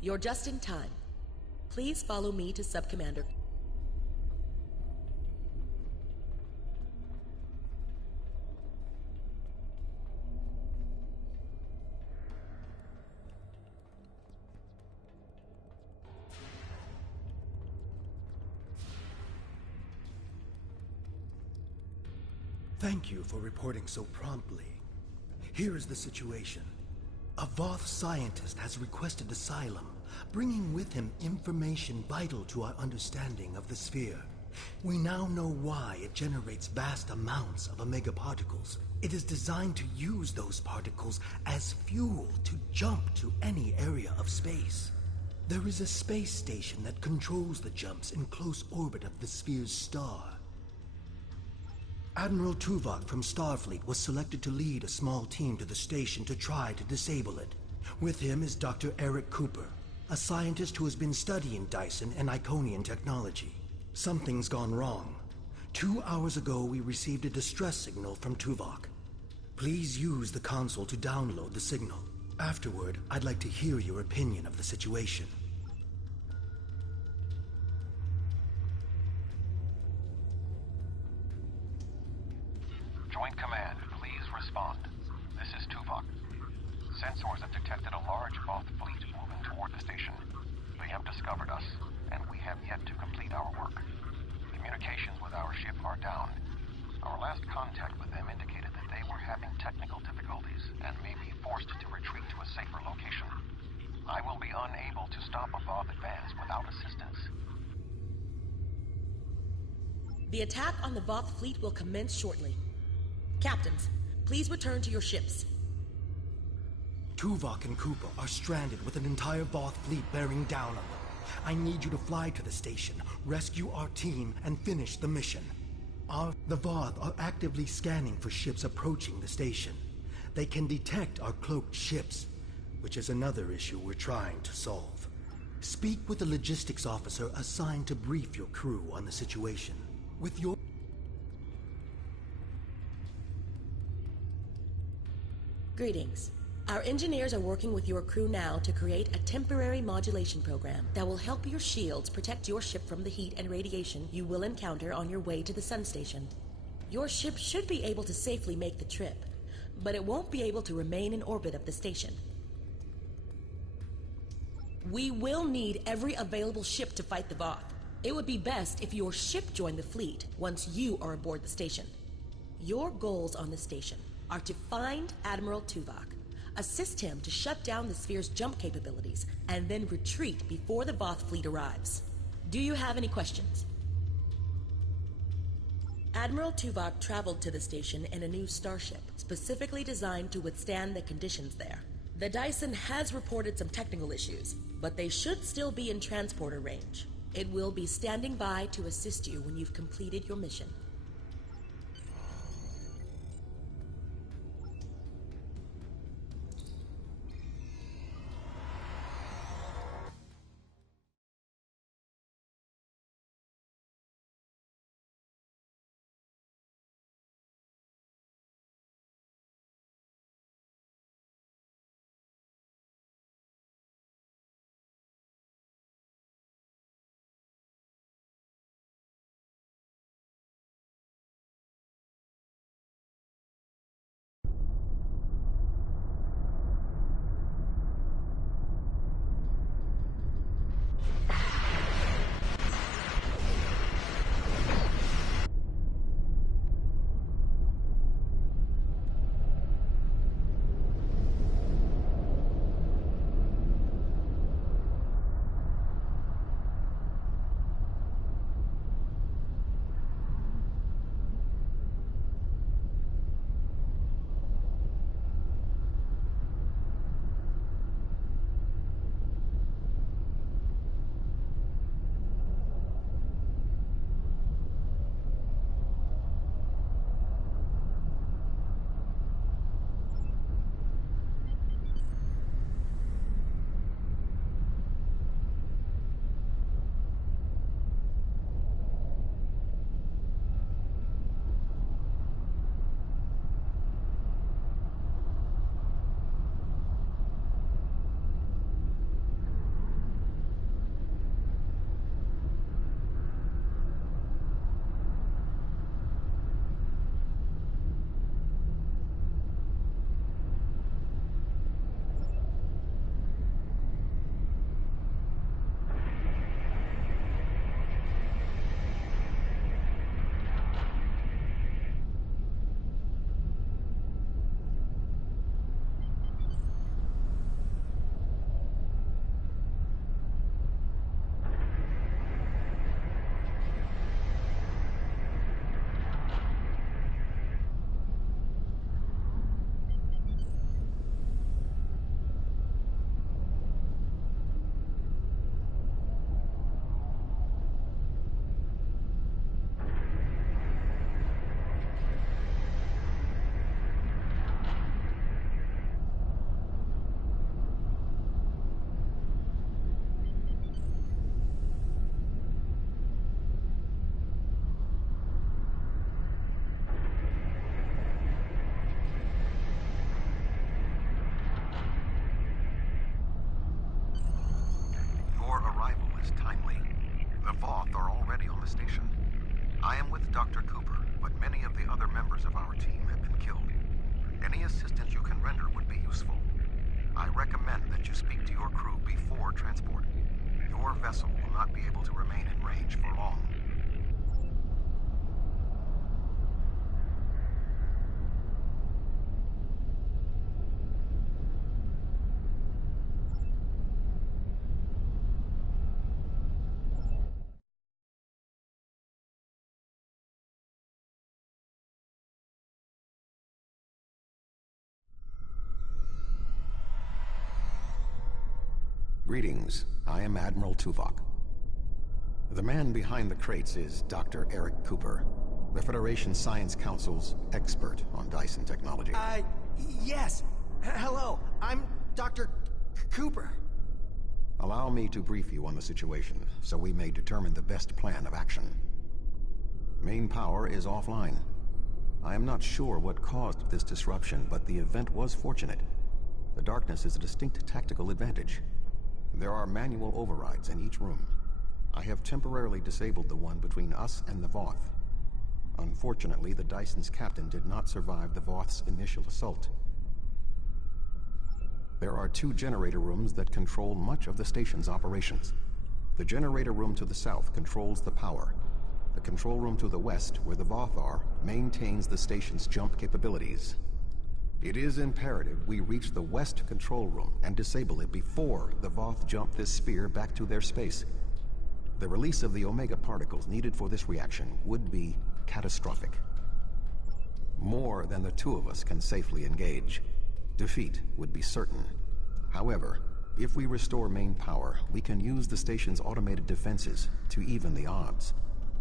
You're just in time. Please follow me to Subcommander. Thank you for reporting so promptly. Here is the situation. A Voth scientist has requested asylum, bringing with him information vital to our understanding of the sphere. We now know why it generates vast amounts of omega particles. It is designed to use those particles as fuel to jump to any area of space. There is a space station that controls the jumps in close orbit of the sphere's star. Admiral Tuvok from Starfleet was selected to lead a small team to the station to try to disable it. With him is Dr. Eric Cooper, a scientist who has been studying Dyson and Iconian technology. Something's gone wrong. 2 hours ago, we received a distress signal from Tuvok. Please use the console to download the signal. Afterward, I'd like to hear your opinion of the situation. Joint Command, please respond. This is Tuvok. Sensors have detected a large Voth fleet moving toward the station. They have discovered us, and we have yet to complete our work. Communications with our ship are down. Our last contact with them indicated that they were having technical difficulties and may be forced to retreat to a safer location. I will be unable to stop a Voth advance without assistance. The attack on the Voth fleet will commence shortly. Captains, please return to your ships. Tuvok and Cooper are stranded with an entire Voth fleet bearing down on them. I need you to fly to the station, rescue our team, and finish the mission. The Voth are actively scanning for ships approaching the station. They can detect our cloaked ships, which is another issue we're trying to solve. Speak with the logistics officer assigned to brief your crew on the situation. With your... Greetings. Our engineers are working with your crew now to create a temporary modulation program that will help your shields protect your ship from the heat and radiation you will encounter on your way to the sun station. Your ship should be able to safely make the trip, but it won't be able to remain in orbit of the station. We will need every available ship to fight the Voth. It would be best if your ship joined the fleet once you are aboard the station. Your goals on the station are to find Admiral Tuvok, assist him to shut down the sphere's jump capabilities, and then retreat before the Voth fleet arrives. Do you have any questions? Admiral Tuvok traveled to the station in a new starship, specifically designed to withstand the conditions there. The Dyson has reported some technical issues, but they should still be in transporter range. It will be standing by to assist you when you've completed your mission. assistance you can render would be useful. I recommend that you speak to your crew before transport. Your vessel will not be able to remain in range for long. Greetings. I am Admiral Tuvok. The man behind the crates is Dr. Eric Cooper, the Federation Science Council's expert on Dyson technology. Yes. Hello, I'm Dr. Cooper. Allow me to brief you on the situation, so we may determine the best plan of action. Main power is offline. I am not sure what caused this disruption, but the event was fortunate. The darkness is a distinct tactical advantage. There are manual overrides in each room. I have temporarily disabled the one between us and the Voth. Unfortunately, the Dyson's captain did not survive the Voth's initial assault. There are 2 generator rooms that control much of the station's operations. The generator room to the south controls the power. The control room to the west, where the Voth are, maintains the station's jump capabilities. It is imperative we reach the west control room and disable it before the Voth jump this sphere back to their space. The release of the Omega particles needed for this reaction would be catastrophic. More than the 2 of us can safely engage. Defeat would be certain. However, if we restore main power, we can use the station's automated defenses to even the odds,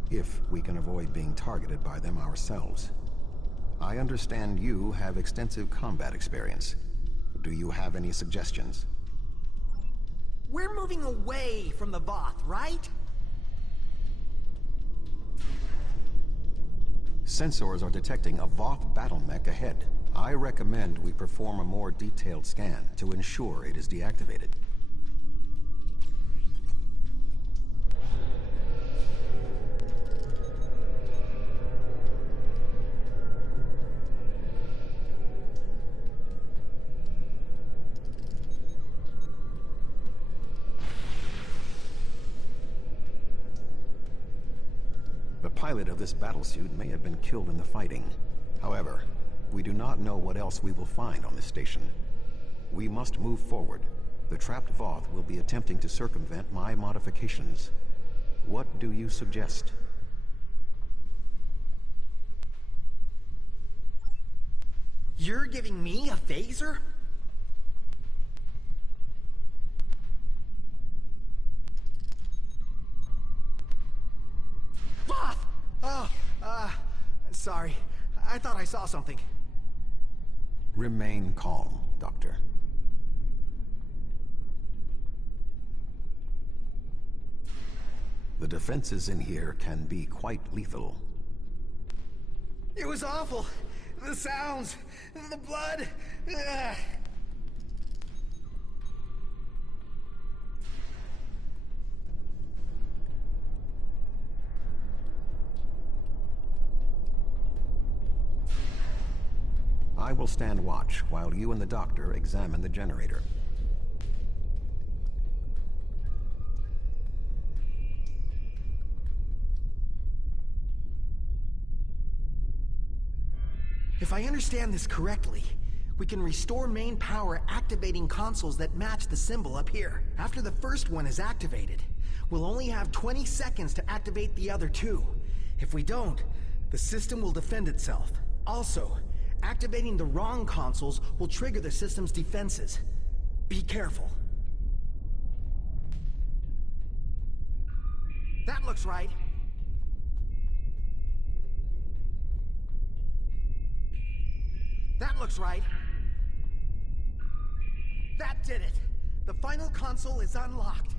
if we can avoid being targeted by them ourselves. I understand you have extensive combat experience. Do you have any suggestions? We're moving away from the Voth, right? Sensors are detecting a Voth battle mech ahead. I recommend we perform a more detailed scan to ensure it is deactivated. The pilot of this battlesuit may have been killed in the fighting. However, we do not know what else we will find on this station. We must move forward. The trapped Voth will be attempting to circumvent my modifications. What do you suggest? You're giving me a phaser? Voth! Oh, sorry. I thought I saw something. Remain calm, Doctor. The defenses in here can be quite lethal. It was awful. The sounds, the blood. I will stand watch while you and the doctor examine the generator. If I understand this correctly, we can restore main power activating consoles that match the symbol up here. After the first one is activated, we'll only have 20 seconds to activate the other 2. If we don't, the system will defend itself. Also, activating the wrong consoles will trigger the system's defenses. Be careful. That looks right. That looks right. That did it. The final console is unlocked.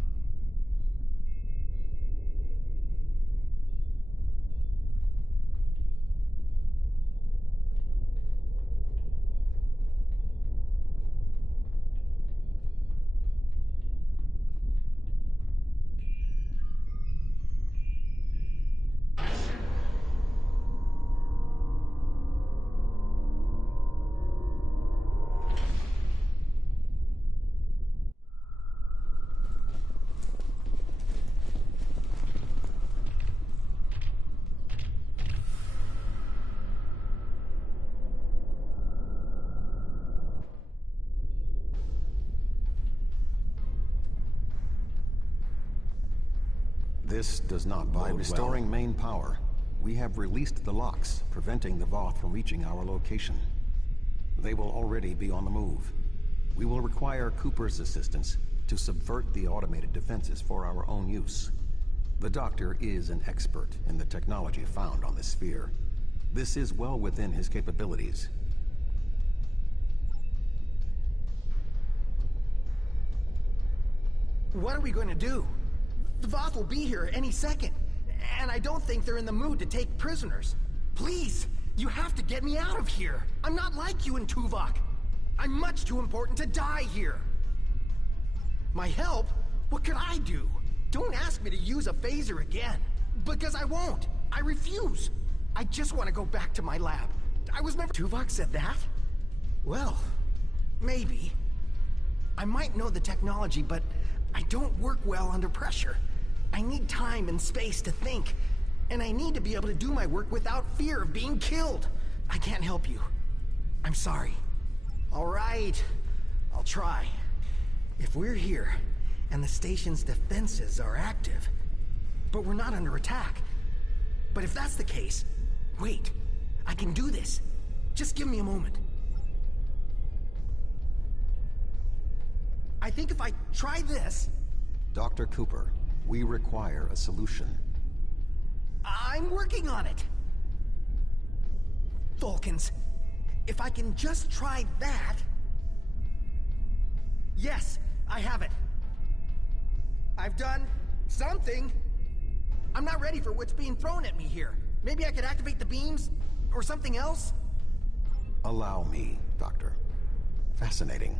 This does not bode well. By restoring main power, we have released the locks, preventing the Voth from reaching our location. They will already be on the move. We will require Cooper's assistance to subvert the automated defenses for our own use. The Doctor is an expert in the technology found on the sphere. This is well within his capabilities. What are we going to do? The Voth will be here any second, and I don't think they're in the mood to take prisoners. Please, you have to get me out of here. I'm not like you and Tuvok. I'm much too important to die here. My help? What could I do? Don't ask me to use a phaser again, because I won't. I refuse. I just want to go back to my lab. I was never... Tuvok said that? Well, maybe. I might know the technology, but I don't work well under pressure. I need time and space to think, and I need to be able to do my work without fear of being killed. I can't help you. I'm sorry. All right, I'll try. If we're here, and the station's defenses are active, but we're not under attack. But if that's the case, wait, I can do this. Just give me a moment. I think if I try this... Dr. Cooper, we require a solution. I'm working on it. Vulcans, if I can just try that... Yes, I have it. I've done something. I'm not ready for what's being thrown at me here. Maybe I could activate the beams, or something else? Allow me, Doctor. Fascinating.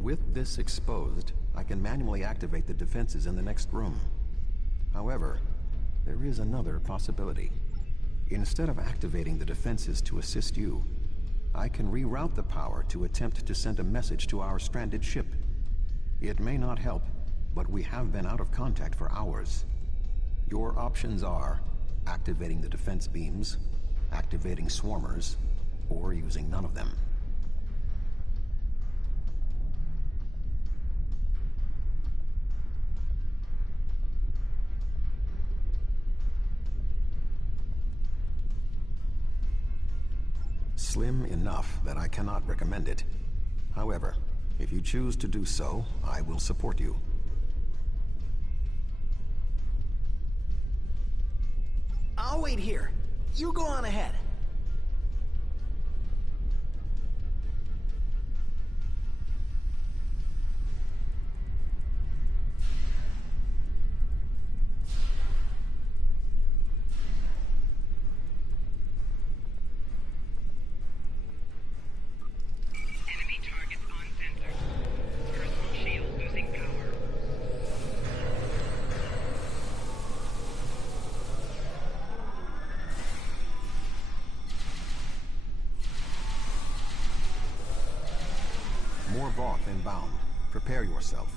With this exposed, I can manually activate the defenses in the next room. However, there is another possibility. Instead of activating the defenses to assist you, I can reroute the power to attempt to send a message to our stranded ship. It may not help, but we have been out of contact for hours. Your options are activating the defense beams, activating swarmers, or using none of them. Slim enough that I cannot recommend it. However, if you choose to do so, I will support you. I'll wait here. You go on ahead. More Voth inbound. Prepare yourself.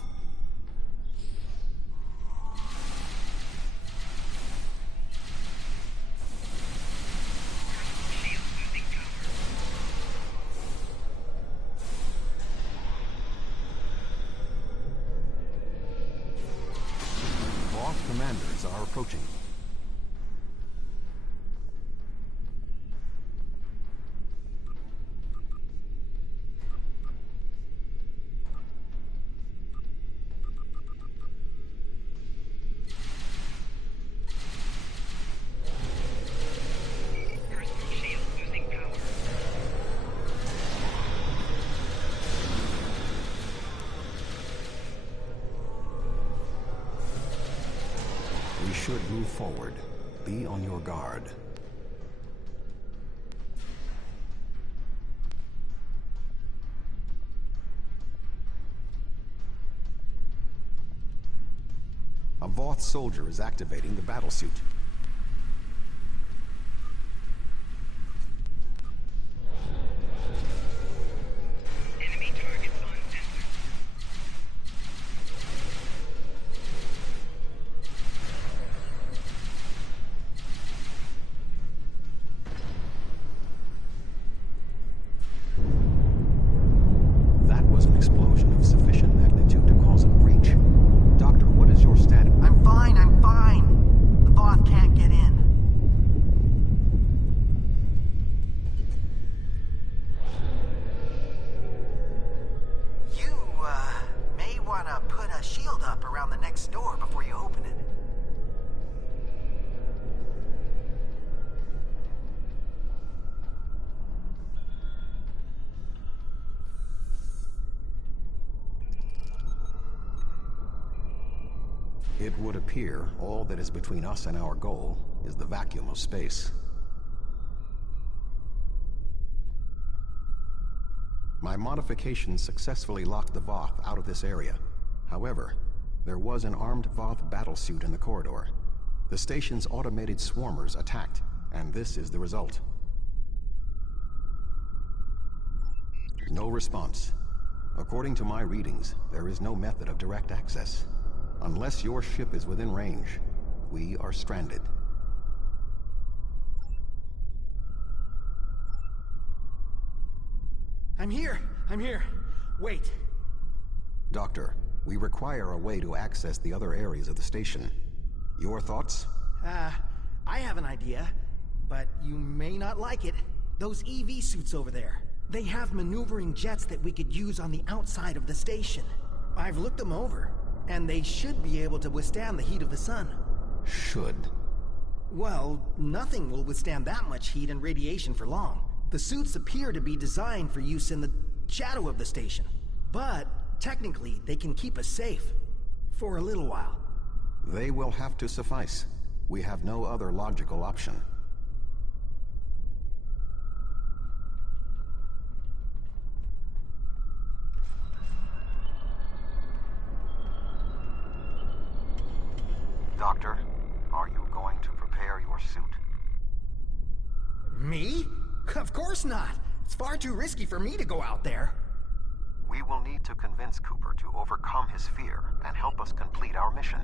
Voth commanders are approaching. We should move forward. Be on your guard. A Voth soldier is activating the battlesuit. Explosion of sufficient magnitude to cause a breach. Doctor, what is your status? I'm fine. next door before you open it. It would appear all that is between us and our goal is the vacuum of space. My modifications successfully locked the Voth out of this area. However, there was an armed Voth battlesuit in the corridor. The station's automated swarmers attacked, and this is the result. No response. According to my readings, there is no method of direct access. Unless your ship is within range, we are stranded. I'm here! I'm here! Wait. Doctor, we require a way to access the other areas of the station. Your thoughts? I have an idea, but you may not like it. Those EV suits over there. They have maneuvering jets that we could use on the outside of the station. I've looked them over, and they should be able to withstand the heat of the sun. Should? Well, nothing will withstand that much heat and radiation for long. The suits appear to be designed for use in the shadow of the station. But, technically, they can keep us safe. For a little while. They will have to suffice. We have no other logical option. Doctor, are you going to prepare your suit? Me? Of course not. It's far too risky for me to go out there. We will need to convince Cooper to overcome his fear and help us complete our mission.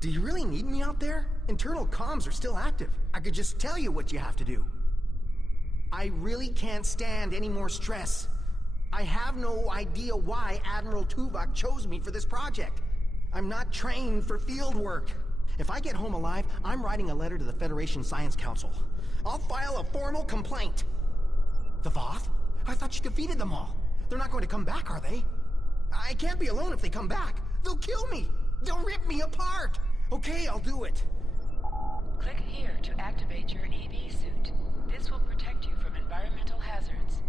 Do you really need me out there? Internal comms are still active. I could just tell you what you have to do. I really can't stand any more stress. I have no idea why Admiral Tuvok chose me for this project. I'm not trained for field work. If I get home alive, I'm writing a letter to the Federation Science Council. I'll file a formal complaint. The Voth? I thought you defeated them all. They're not going to come back, are they? I can't be alone if they come back. They'll kill me. They'll rip me apart. Okay, I'll do it. Click here to activate your EV suit. This will protect you from environmental hazards.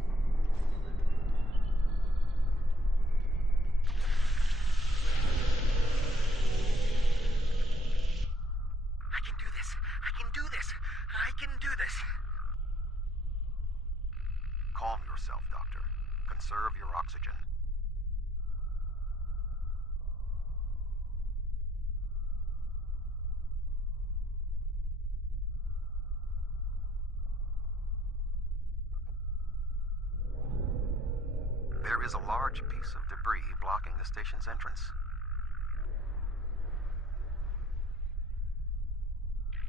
I can do this. I can do this. I can do this. Calm yourself, Doctor. Conserve your oxygen. There is a large piece of debris blocking the station's entrance.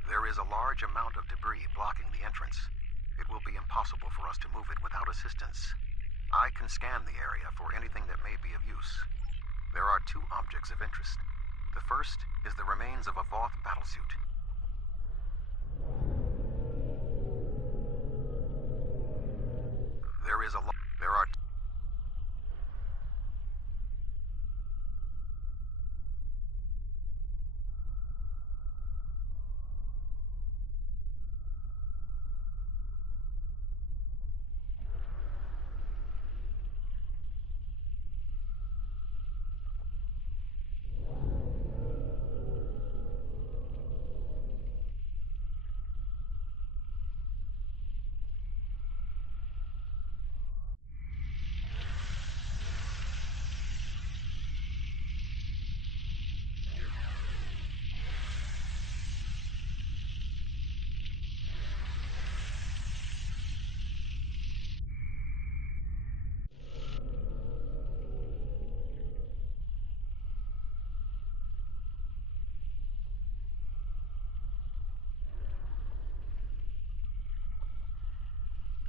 There is a large amount of debris blocking the entrance. It will be impossible for us to move it without assistance. I can scan the area for anything that may be of use. There are two objects of interest. The first is the remains of a Voth battlesuit. There are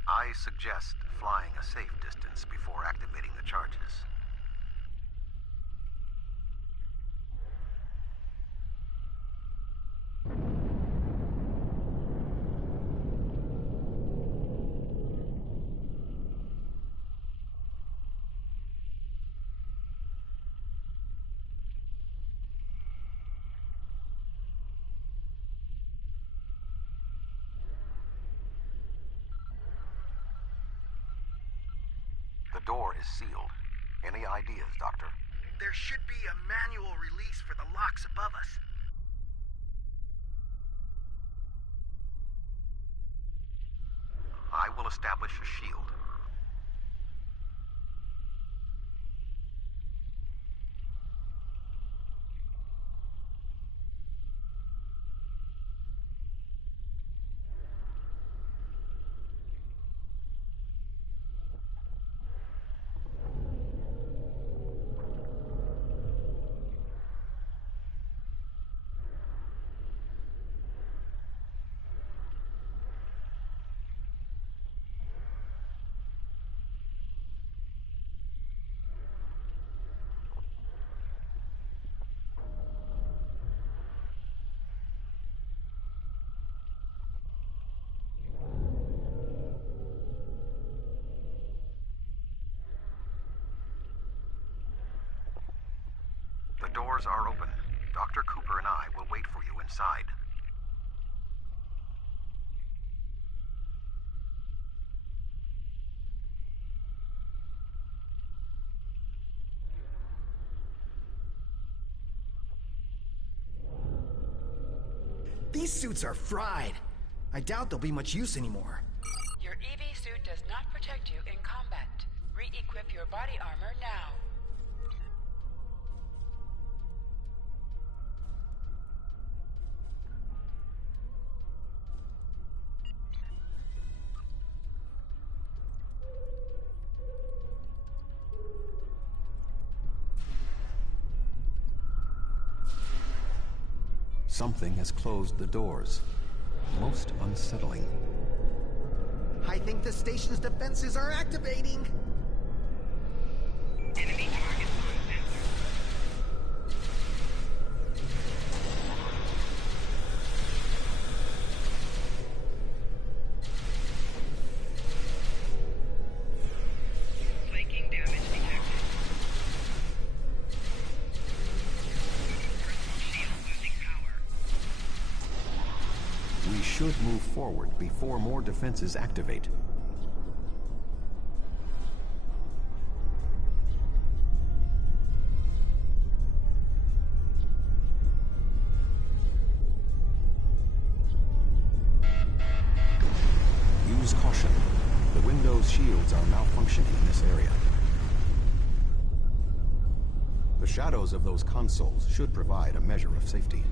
I suggest flying a safe distance before activating the charges. is sealed. Any ideas, Doctor? There should be a manual release for the locks above us. I will establish a shield. The doors are open. Dr. Cooper and I will wait for you inside. These suits are fried. I doubt they'll be much use anymore. Your EV suit does not protect you in combat. Re-equip your body armor now. Something has closed the doors. Most unsettling. I think the station's defenses are activating. Enemy target on sensor. Flanking damage detected. Personal shield losing power. We should move forward before more defenses activate. Use caution. The Windows shields are malfunctioning in this area. The shadows of those consoles should provide a measure of safety.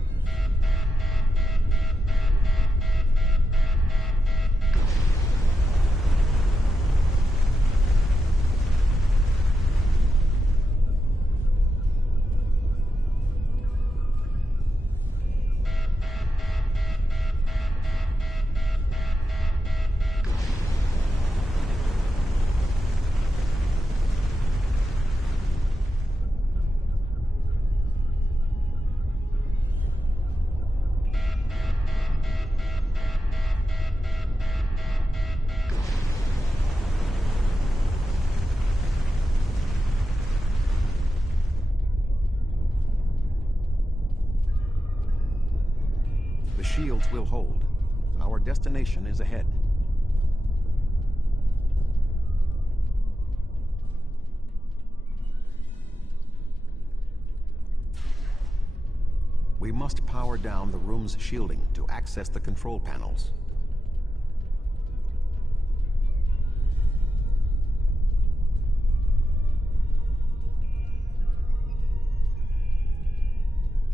The shields will hold. Our destination is ahead. We must power down the room's shielding to access the control panels.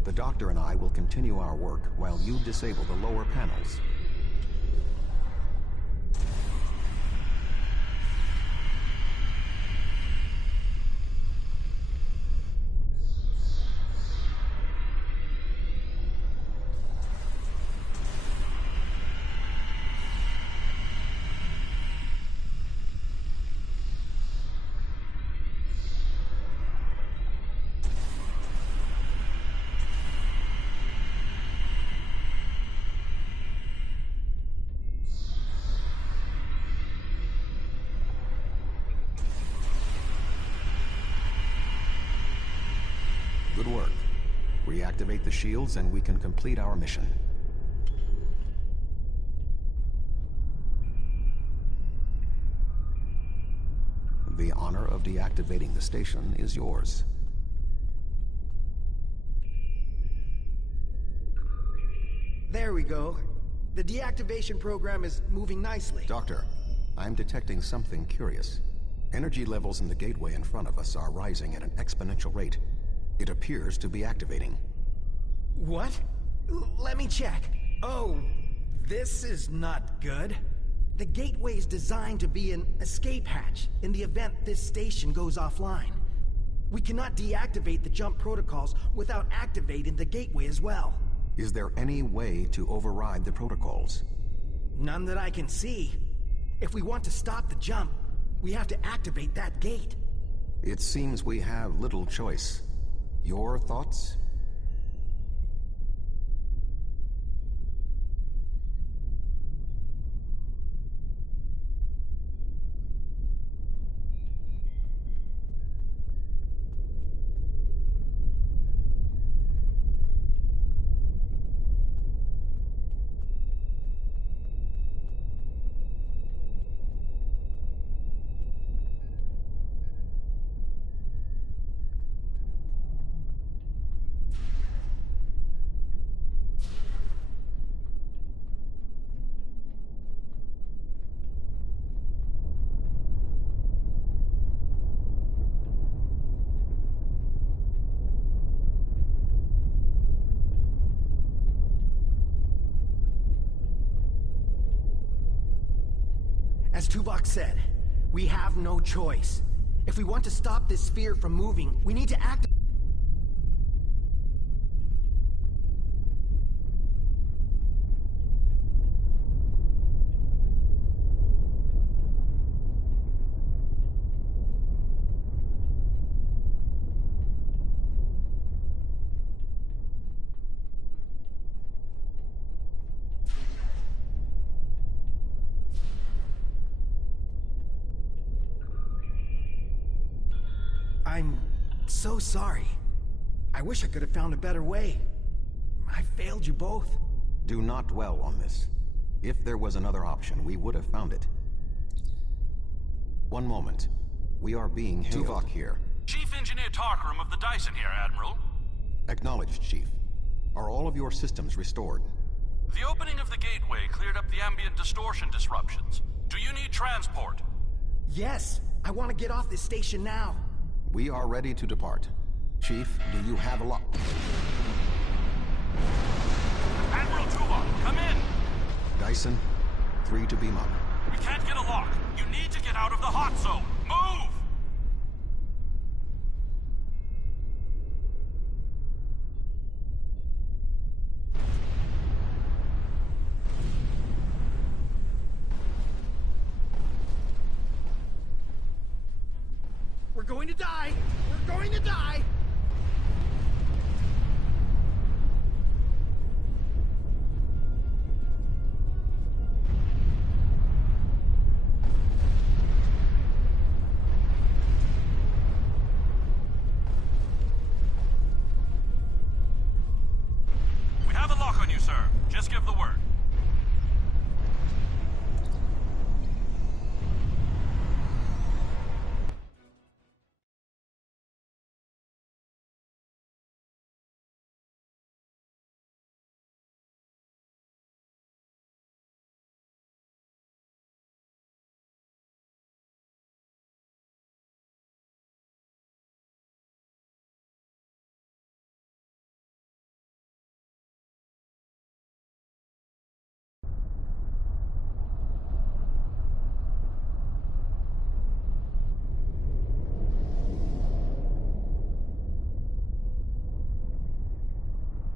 The doctor and I will continue our work while you disable the lower panels. Good work. Reactivate the shields and we can complete our mission. The honor of deactivating the station is yours. There we go. The deactivation program is moving nicely. Doctor, I'm detecting something curious. Energy levels in the gateway in front of us are rising at an exponential rate. It appears to be activating. What? Let me check. Oh, this is not good. The gateway is designed to be an escape hatch in the event this station goes offline. We cannot deactivate the jump protocols without activating the gateway as well. Is there any way to override the protocols? None that I can see. If we want to stop the jump, we have to activate that gate. It seems we have little choice. Your thoughts? As Tuvok said, we have no choice. If we want to stop this sphere from moving, we need to act. I'm so sorry. I wish I could have found a better way. I failed you both. Do not dwell on this. If there was another option, we would have found it. One moment. We are being hailed. Tuvok here. Chief Engineer Tarkram of the Dyson here, Admiral. Acknowledged, Chief. Are all of your systems restored? The opening of the gateway cleared up the ambient distortion disruptions. Do you need transport? Yes. I want to get off this station now. We are ready to depart. Chief, do you have a lock? Admiral Tuvok, come in! Dyson, 3 to beam up. We can't get a lock. You need to get out of the hot zone. Move! We're going to die! We're going to die! We have a lock on you, sir. Just give the word.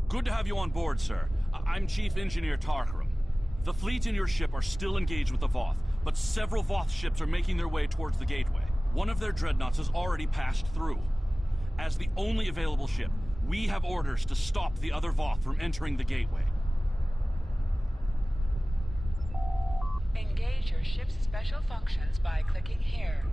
Good to have you on board, sir. I'm Chief Engineer Tarkram. The fleet and your ship are still engaged with the Voth, but several Voth ships are making their way towards the gateway. One of their dreadnoughts has already passed through. As the only available ship, we have orders to stop the other Voth from entering the gateway. Engage your ship's special functions by clicking here.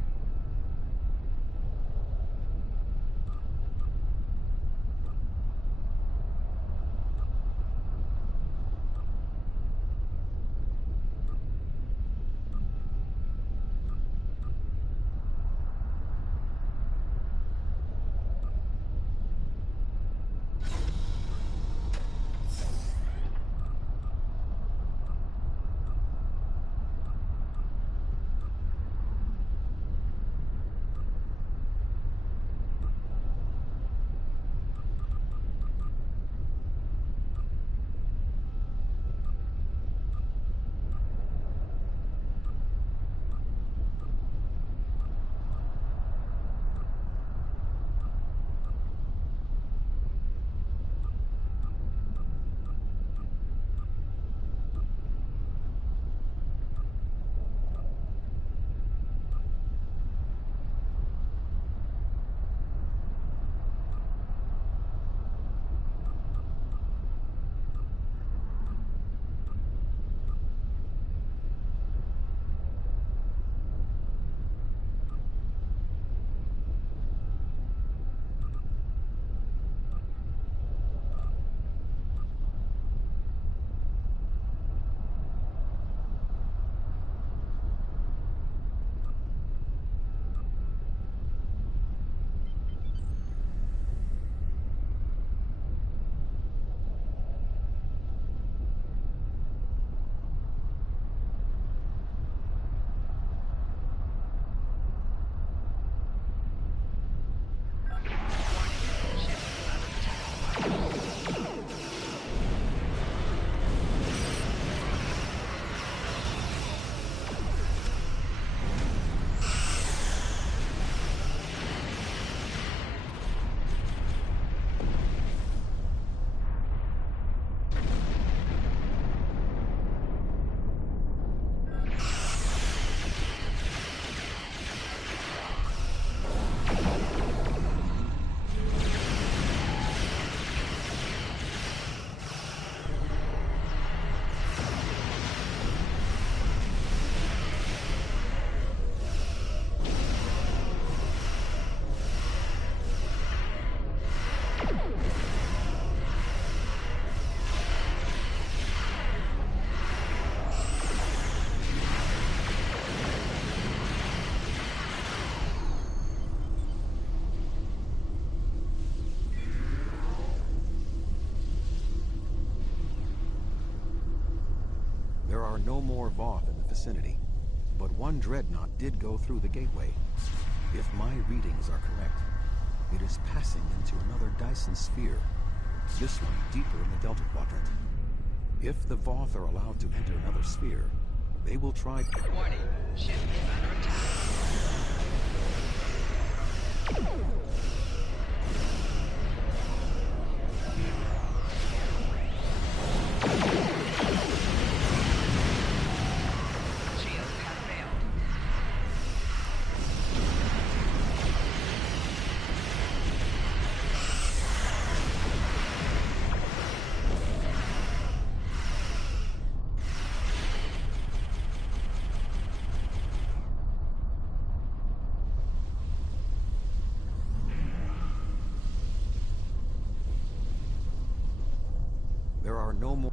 are no more Voth in the vicinity, but one dreadnought did go through the gateway. If my readings are correct, it is passing into another Dyson sphere, this one deeper in the Delta Quadrant. If the Voth are allowed to enter another sphere, they will try... Warning, ship is under attack. There are no more...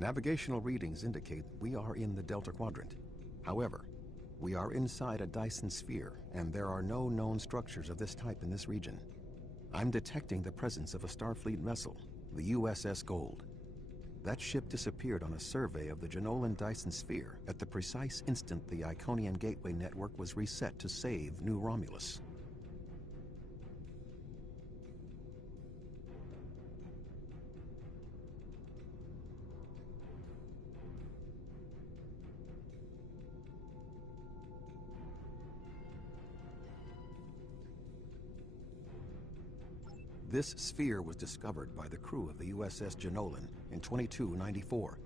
Navigational readings indicate we are in the Delta Quadrant. However, we are inside a Dyson sphere, and there are no known structures of this type in this region. I'm detecting the presence of a Starfleet vessel, the USS Gold. That ship disappeared on a survey of the Jenolan Dyson sphere at the precise instant the Iconian Gateway network was reset to save New Romulus. This sphere was discovered by the crew of the USS Jenolan in 2294.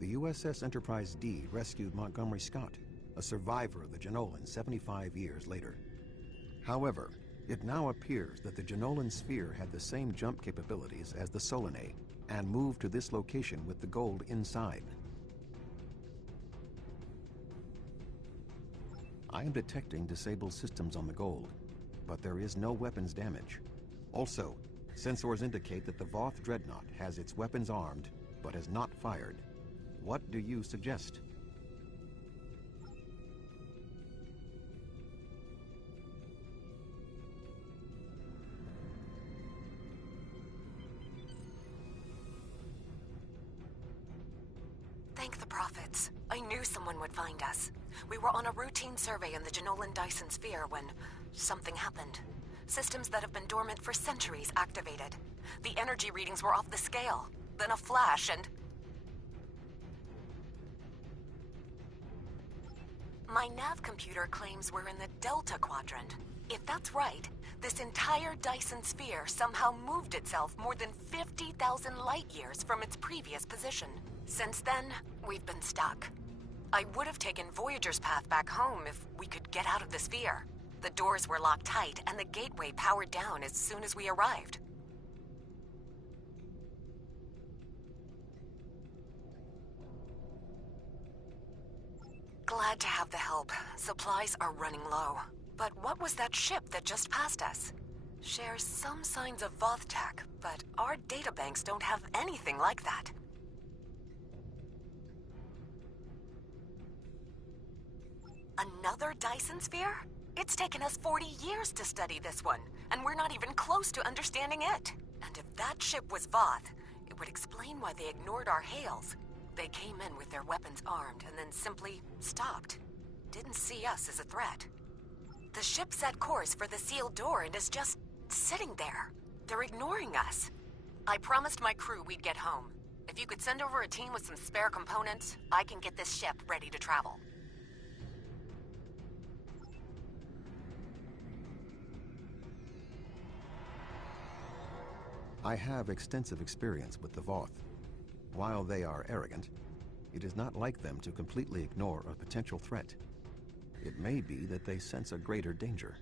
The USS Enterprise D rescued Montgomery Scott, a survivor of the Jenolan 75 years later. However, it now appears that the Jenolan sphere had the same jump capabilities as the Solanae and moved to this location with the Gold inside. I am detecting disabled systems on the Gold, but there is no weapons damage. Also, sensors indicate that the Voth Dreadnought has its weapons armed, but has not fired. What do you suggest? Thank the prophets. I knew someone would find us. We were on a routine survey in the Jenolan Dyson sphere when something happened. Systems that have been dormant for centuries activated. The energy readings were off the scale. Then a flash and... My nav computer claims we're in the Delta Quadrant. If that's right, this entire Dyson sphere somehow moved itself more than 50,000 light-years from its previous position. Since then, we've been stuck. I would have taken Voyager's path back home if we could get out of the sphere. The doors were locked tight, and the gateway powered down as soon as we arrived. Glad to have the help. Supplies are running low. But what was that ship that just passed us? Shares some signs of Voth tech, but our databanks don't have anything like that. Another Dyson sphere? It's taken us 40 years to study this one, and we're not even close to understanding it. And if that ship was Voth, it would explain why they ignored our hails. They came in with their weapons armed and then simply stopped. Didn't see us as a threat. The ship set course for the sealed door and is just sitting there. They're ignoring us. I promised my crew we'd get home. If you could send over a team with some spare components, I can get this ship ready to travel. I have extensive experience with the Voth. While they are arrogant, it is not like them to completely ignore a potential threat. It may be that they sense a greater danger.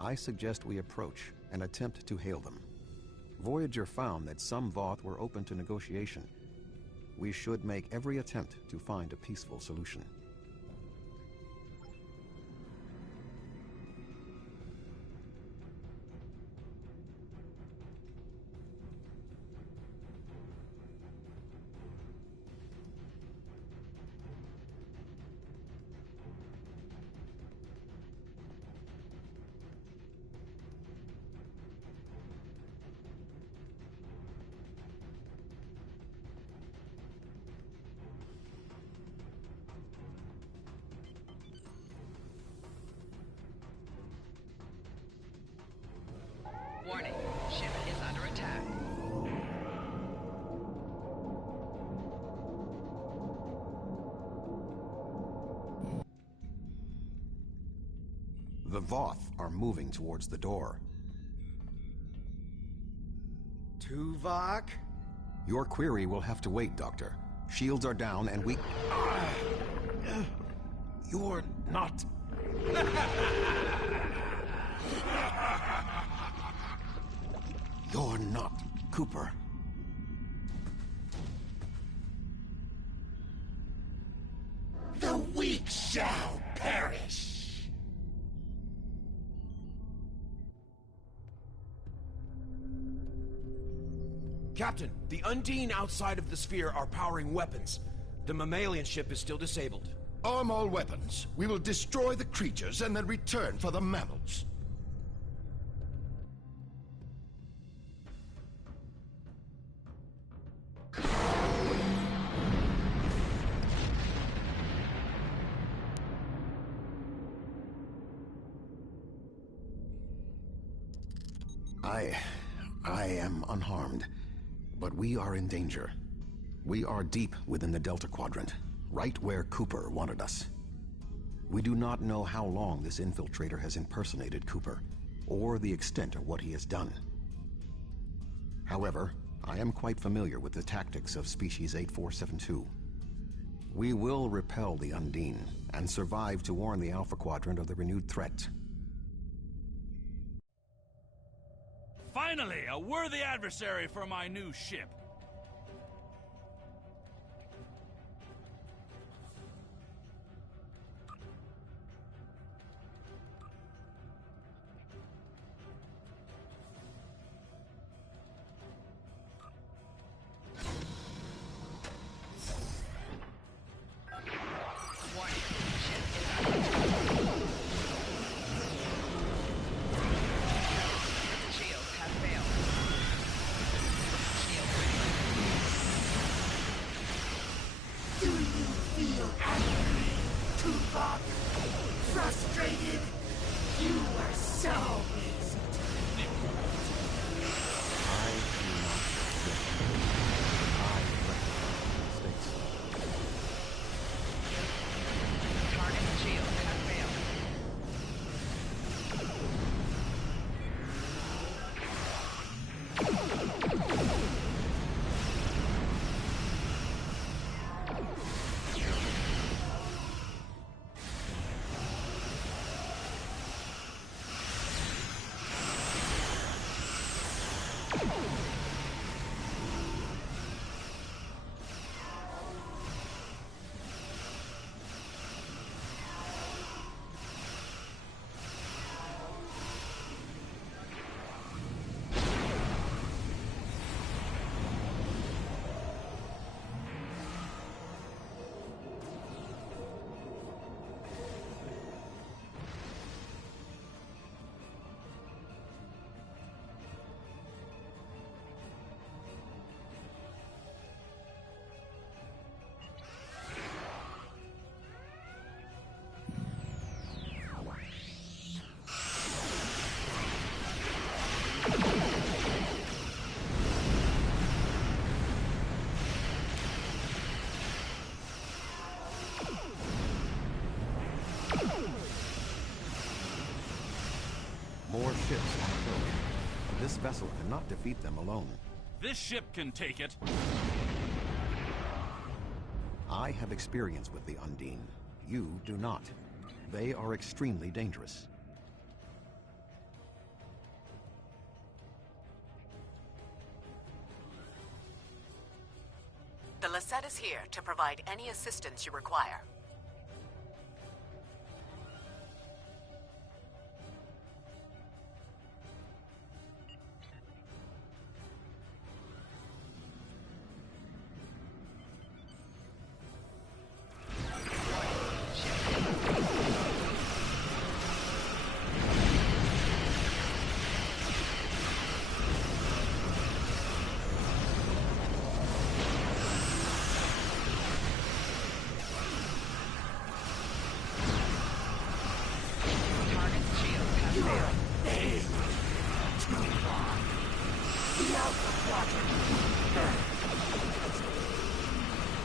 I suggest we approach and attempt to hail them. Voyager found that some Voth were open to negotiation, we should make every attempt to find a peaceful solution. Warning, ship is under attack. The Voth are moving towards the door. Tuvok? Your query will have to wait, Doctor. Shields are down and we... You're not... You're not Cooper. The weak shall perish. Captain, the Undine outside of the sphere are powering weapons. The mammalian ship is still disabled. Arm all weapons. We will destroy the creatures and then return for the mammals. I am unharmed, but we are in danger. We are deep within the Delta Quadrant, right where Cooper wanted us. We do not know how long this infiltrator has impersonated Cooper, or the extent of what he has done. However, I am quite familiar with the tactics of Species 8472. We will repel the Undine, and survive to warn the Alpha Quadrant of the renewed threat. Finally, a worthy adversary for my new ship. Do you feel angry, Tuvok? Frustrated? You were so easy to manipulate. I do not think. I recognize mistakes. Target shield has failed. More ships on approach. This vessel cannot defeat them alone. This ship can take it. I have experience with the Undine. You do not. They are extremely dangerous. The Lisette is here to provide any assistance you require.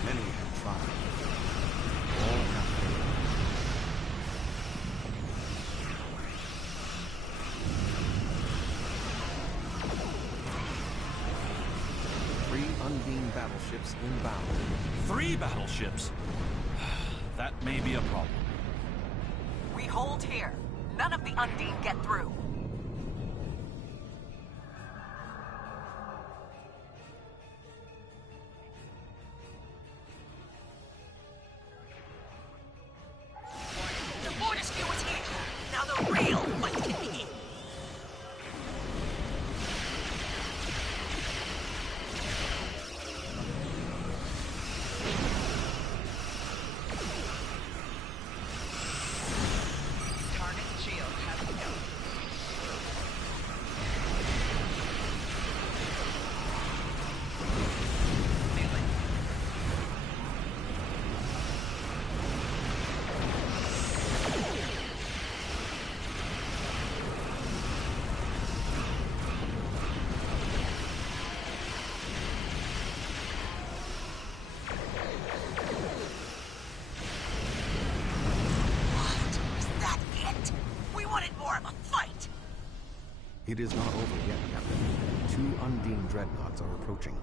Many have tried. All have failed. Three Undine battleships inbound. 3 battleships? That may be a problem. We hold here. None of the Undine get through. It is not over yet, Captain. 2 Undine dreadnoughts are approaching.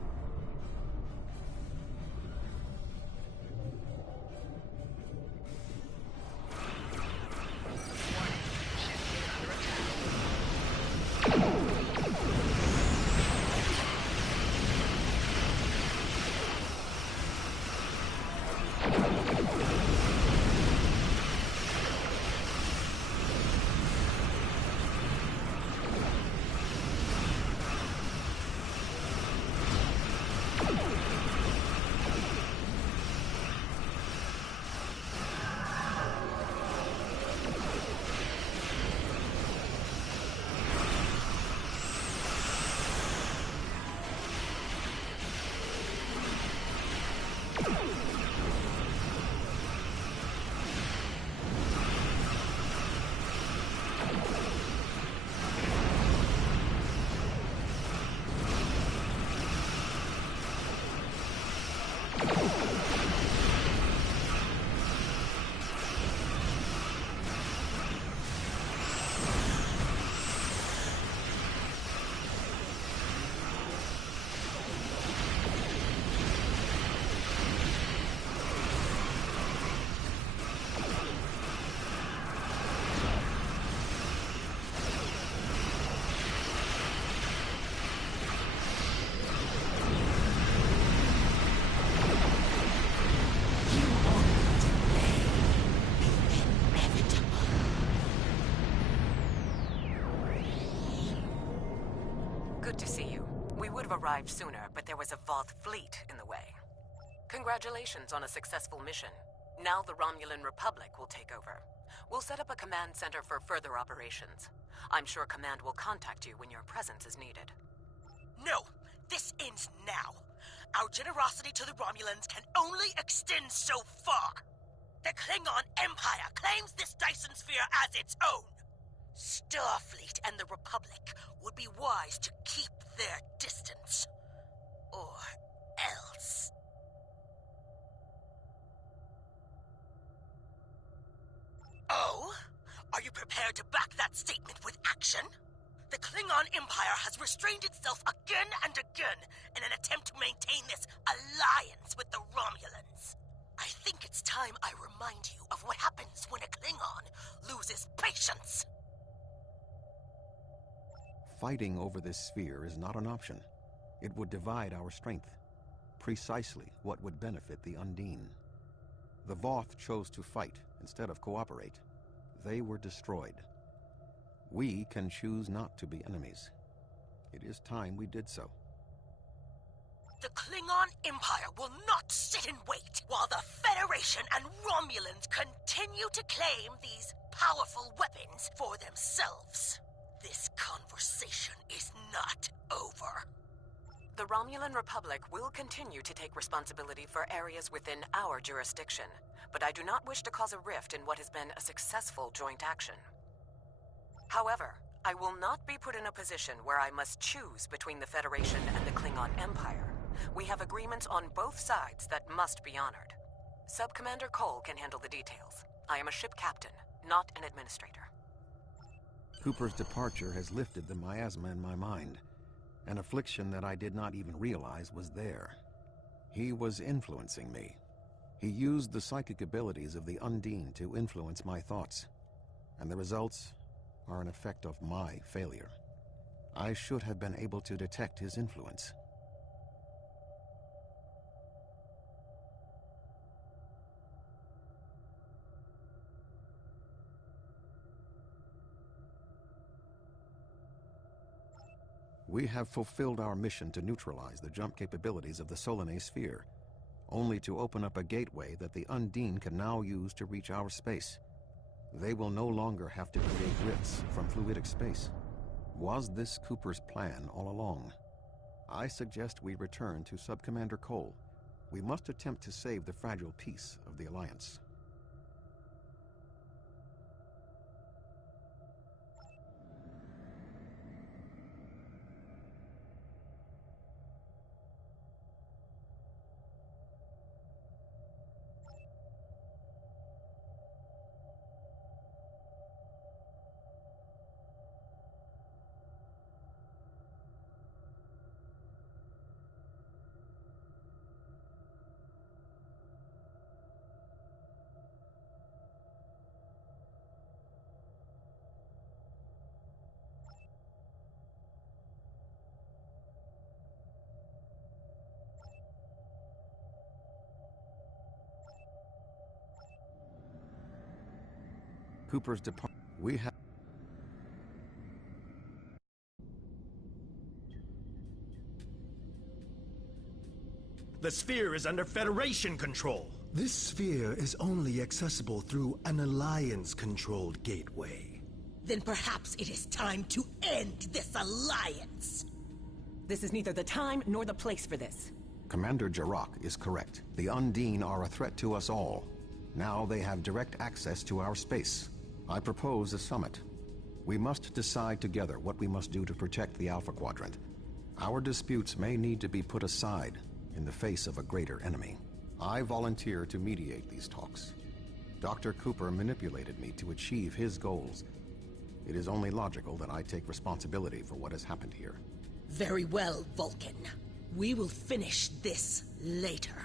Good to see you. We would have arrived sooner, but there was a Voth fleet in the way. Congratulations on a successful mission. Now the Romulan Republic will take over. We'll set up a command center for further operations. I'm sure Command will contact you when your presence is needed. No! This ends now! Our generosity to the Romulans can only extend so far! The Klingon Empire claims this Dyson Sphere as its own! Starfleet and the Republic would be wise to keep their distance. Or else. Oh? Are you prepared to back that statement with action? The Klingon Empire has restrained itself again and again in an attempt to maintain this alliance with the Romulans. I think it's time I remind you of what happens when a Klingon loses patience. Fighting over this sphere is not an option. It would divide our strength. precisely what would benefit the Undine. The Voth chose to fight instead of cooperate. They were destroyed. We can choose not to be enemies. It is time we did so. The Klingon Empire will not sit and wait while the Federation and Romulans continue to claim these powerful weapons for themselves. This conversation is not over. The Romulan Republic will continue to take responsibility for areas within our jurisdiction, but I do not wish to cause a rift in what has been a successful joint action. However, I will not be put in a position where I must choose between the Federation and the Klingon Empire. We have agreements on both sides that must be honored. Sub-Commander Cole can handle the details. I am a ship captain, not an administrator. Cooper's departure has lifted the miasma in my mind, an affliction that I did not even realize was there. He was influencing me. He used the psychic abilities of the Undine to influence my thoughts, and the results are an effect of my failure. I should have been able to detect his influence. We have fulfilled our mission to neutralize the jump capabilities of the Solanae sphere, only to open up a gateway that the Undine can now use to reach our space. They will no longer have to create rifts from fluidic space. Was this Cooper's plan all along? I suggest we return to Sub-Commander Cole. We must attempt to save the fragile peace of the Alliance. Cooper's departure. We have. The sphere is under Federation control. This sphere is only accessible through an Alliance-controlled gateway. Then perhaps it is time to end this alliance. This is neither the time nor the place for this. Commander Jarrah is correct. The Undine are a threat to us all. Now they have direct access to our space. I propose a summit. We must decide together what we must do to protect the Alpha Quadrant. Our disputes may need to be put aside in the face of a greater enemy. I volunteer to mediate these talks. Dr. Cooper manipulated me to achieve his goals. It is only logical that I take responsibility for what has happened here. Very well, Vulcan. We will finish this later.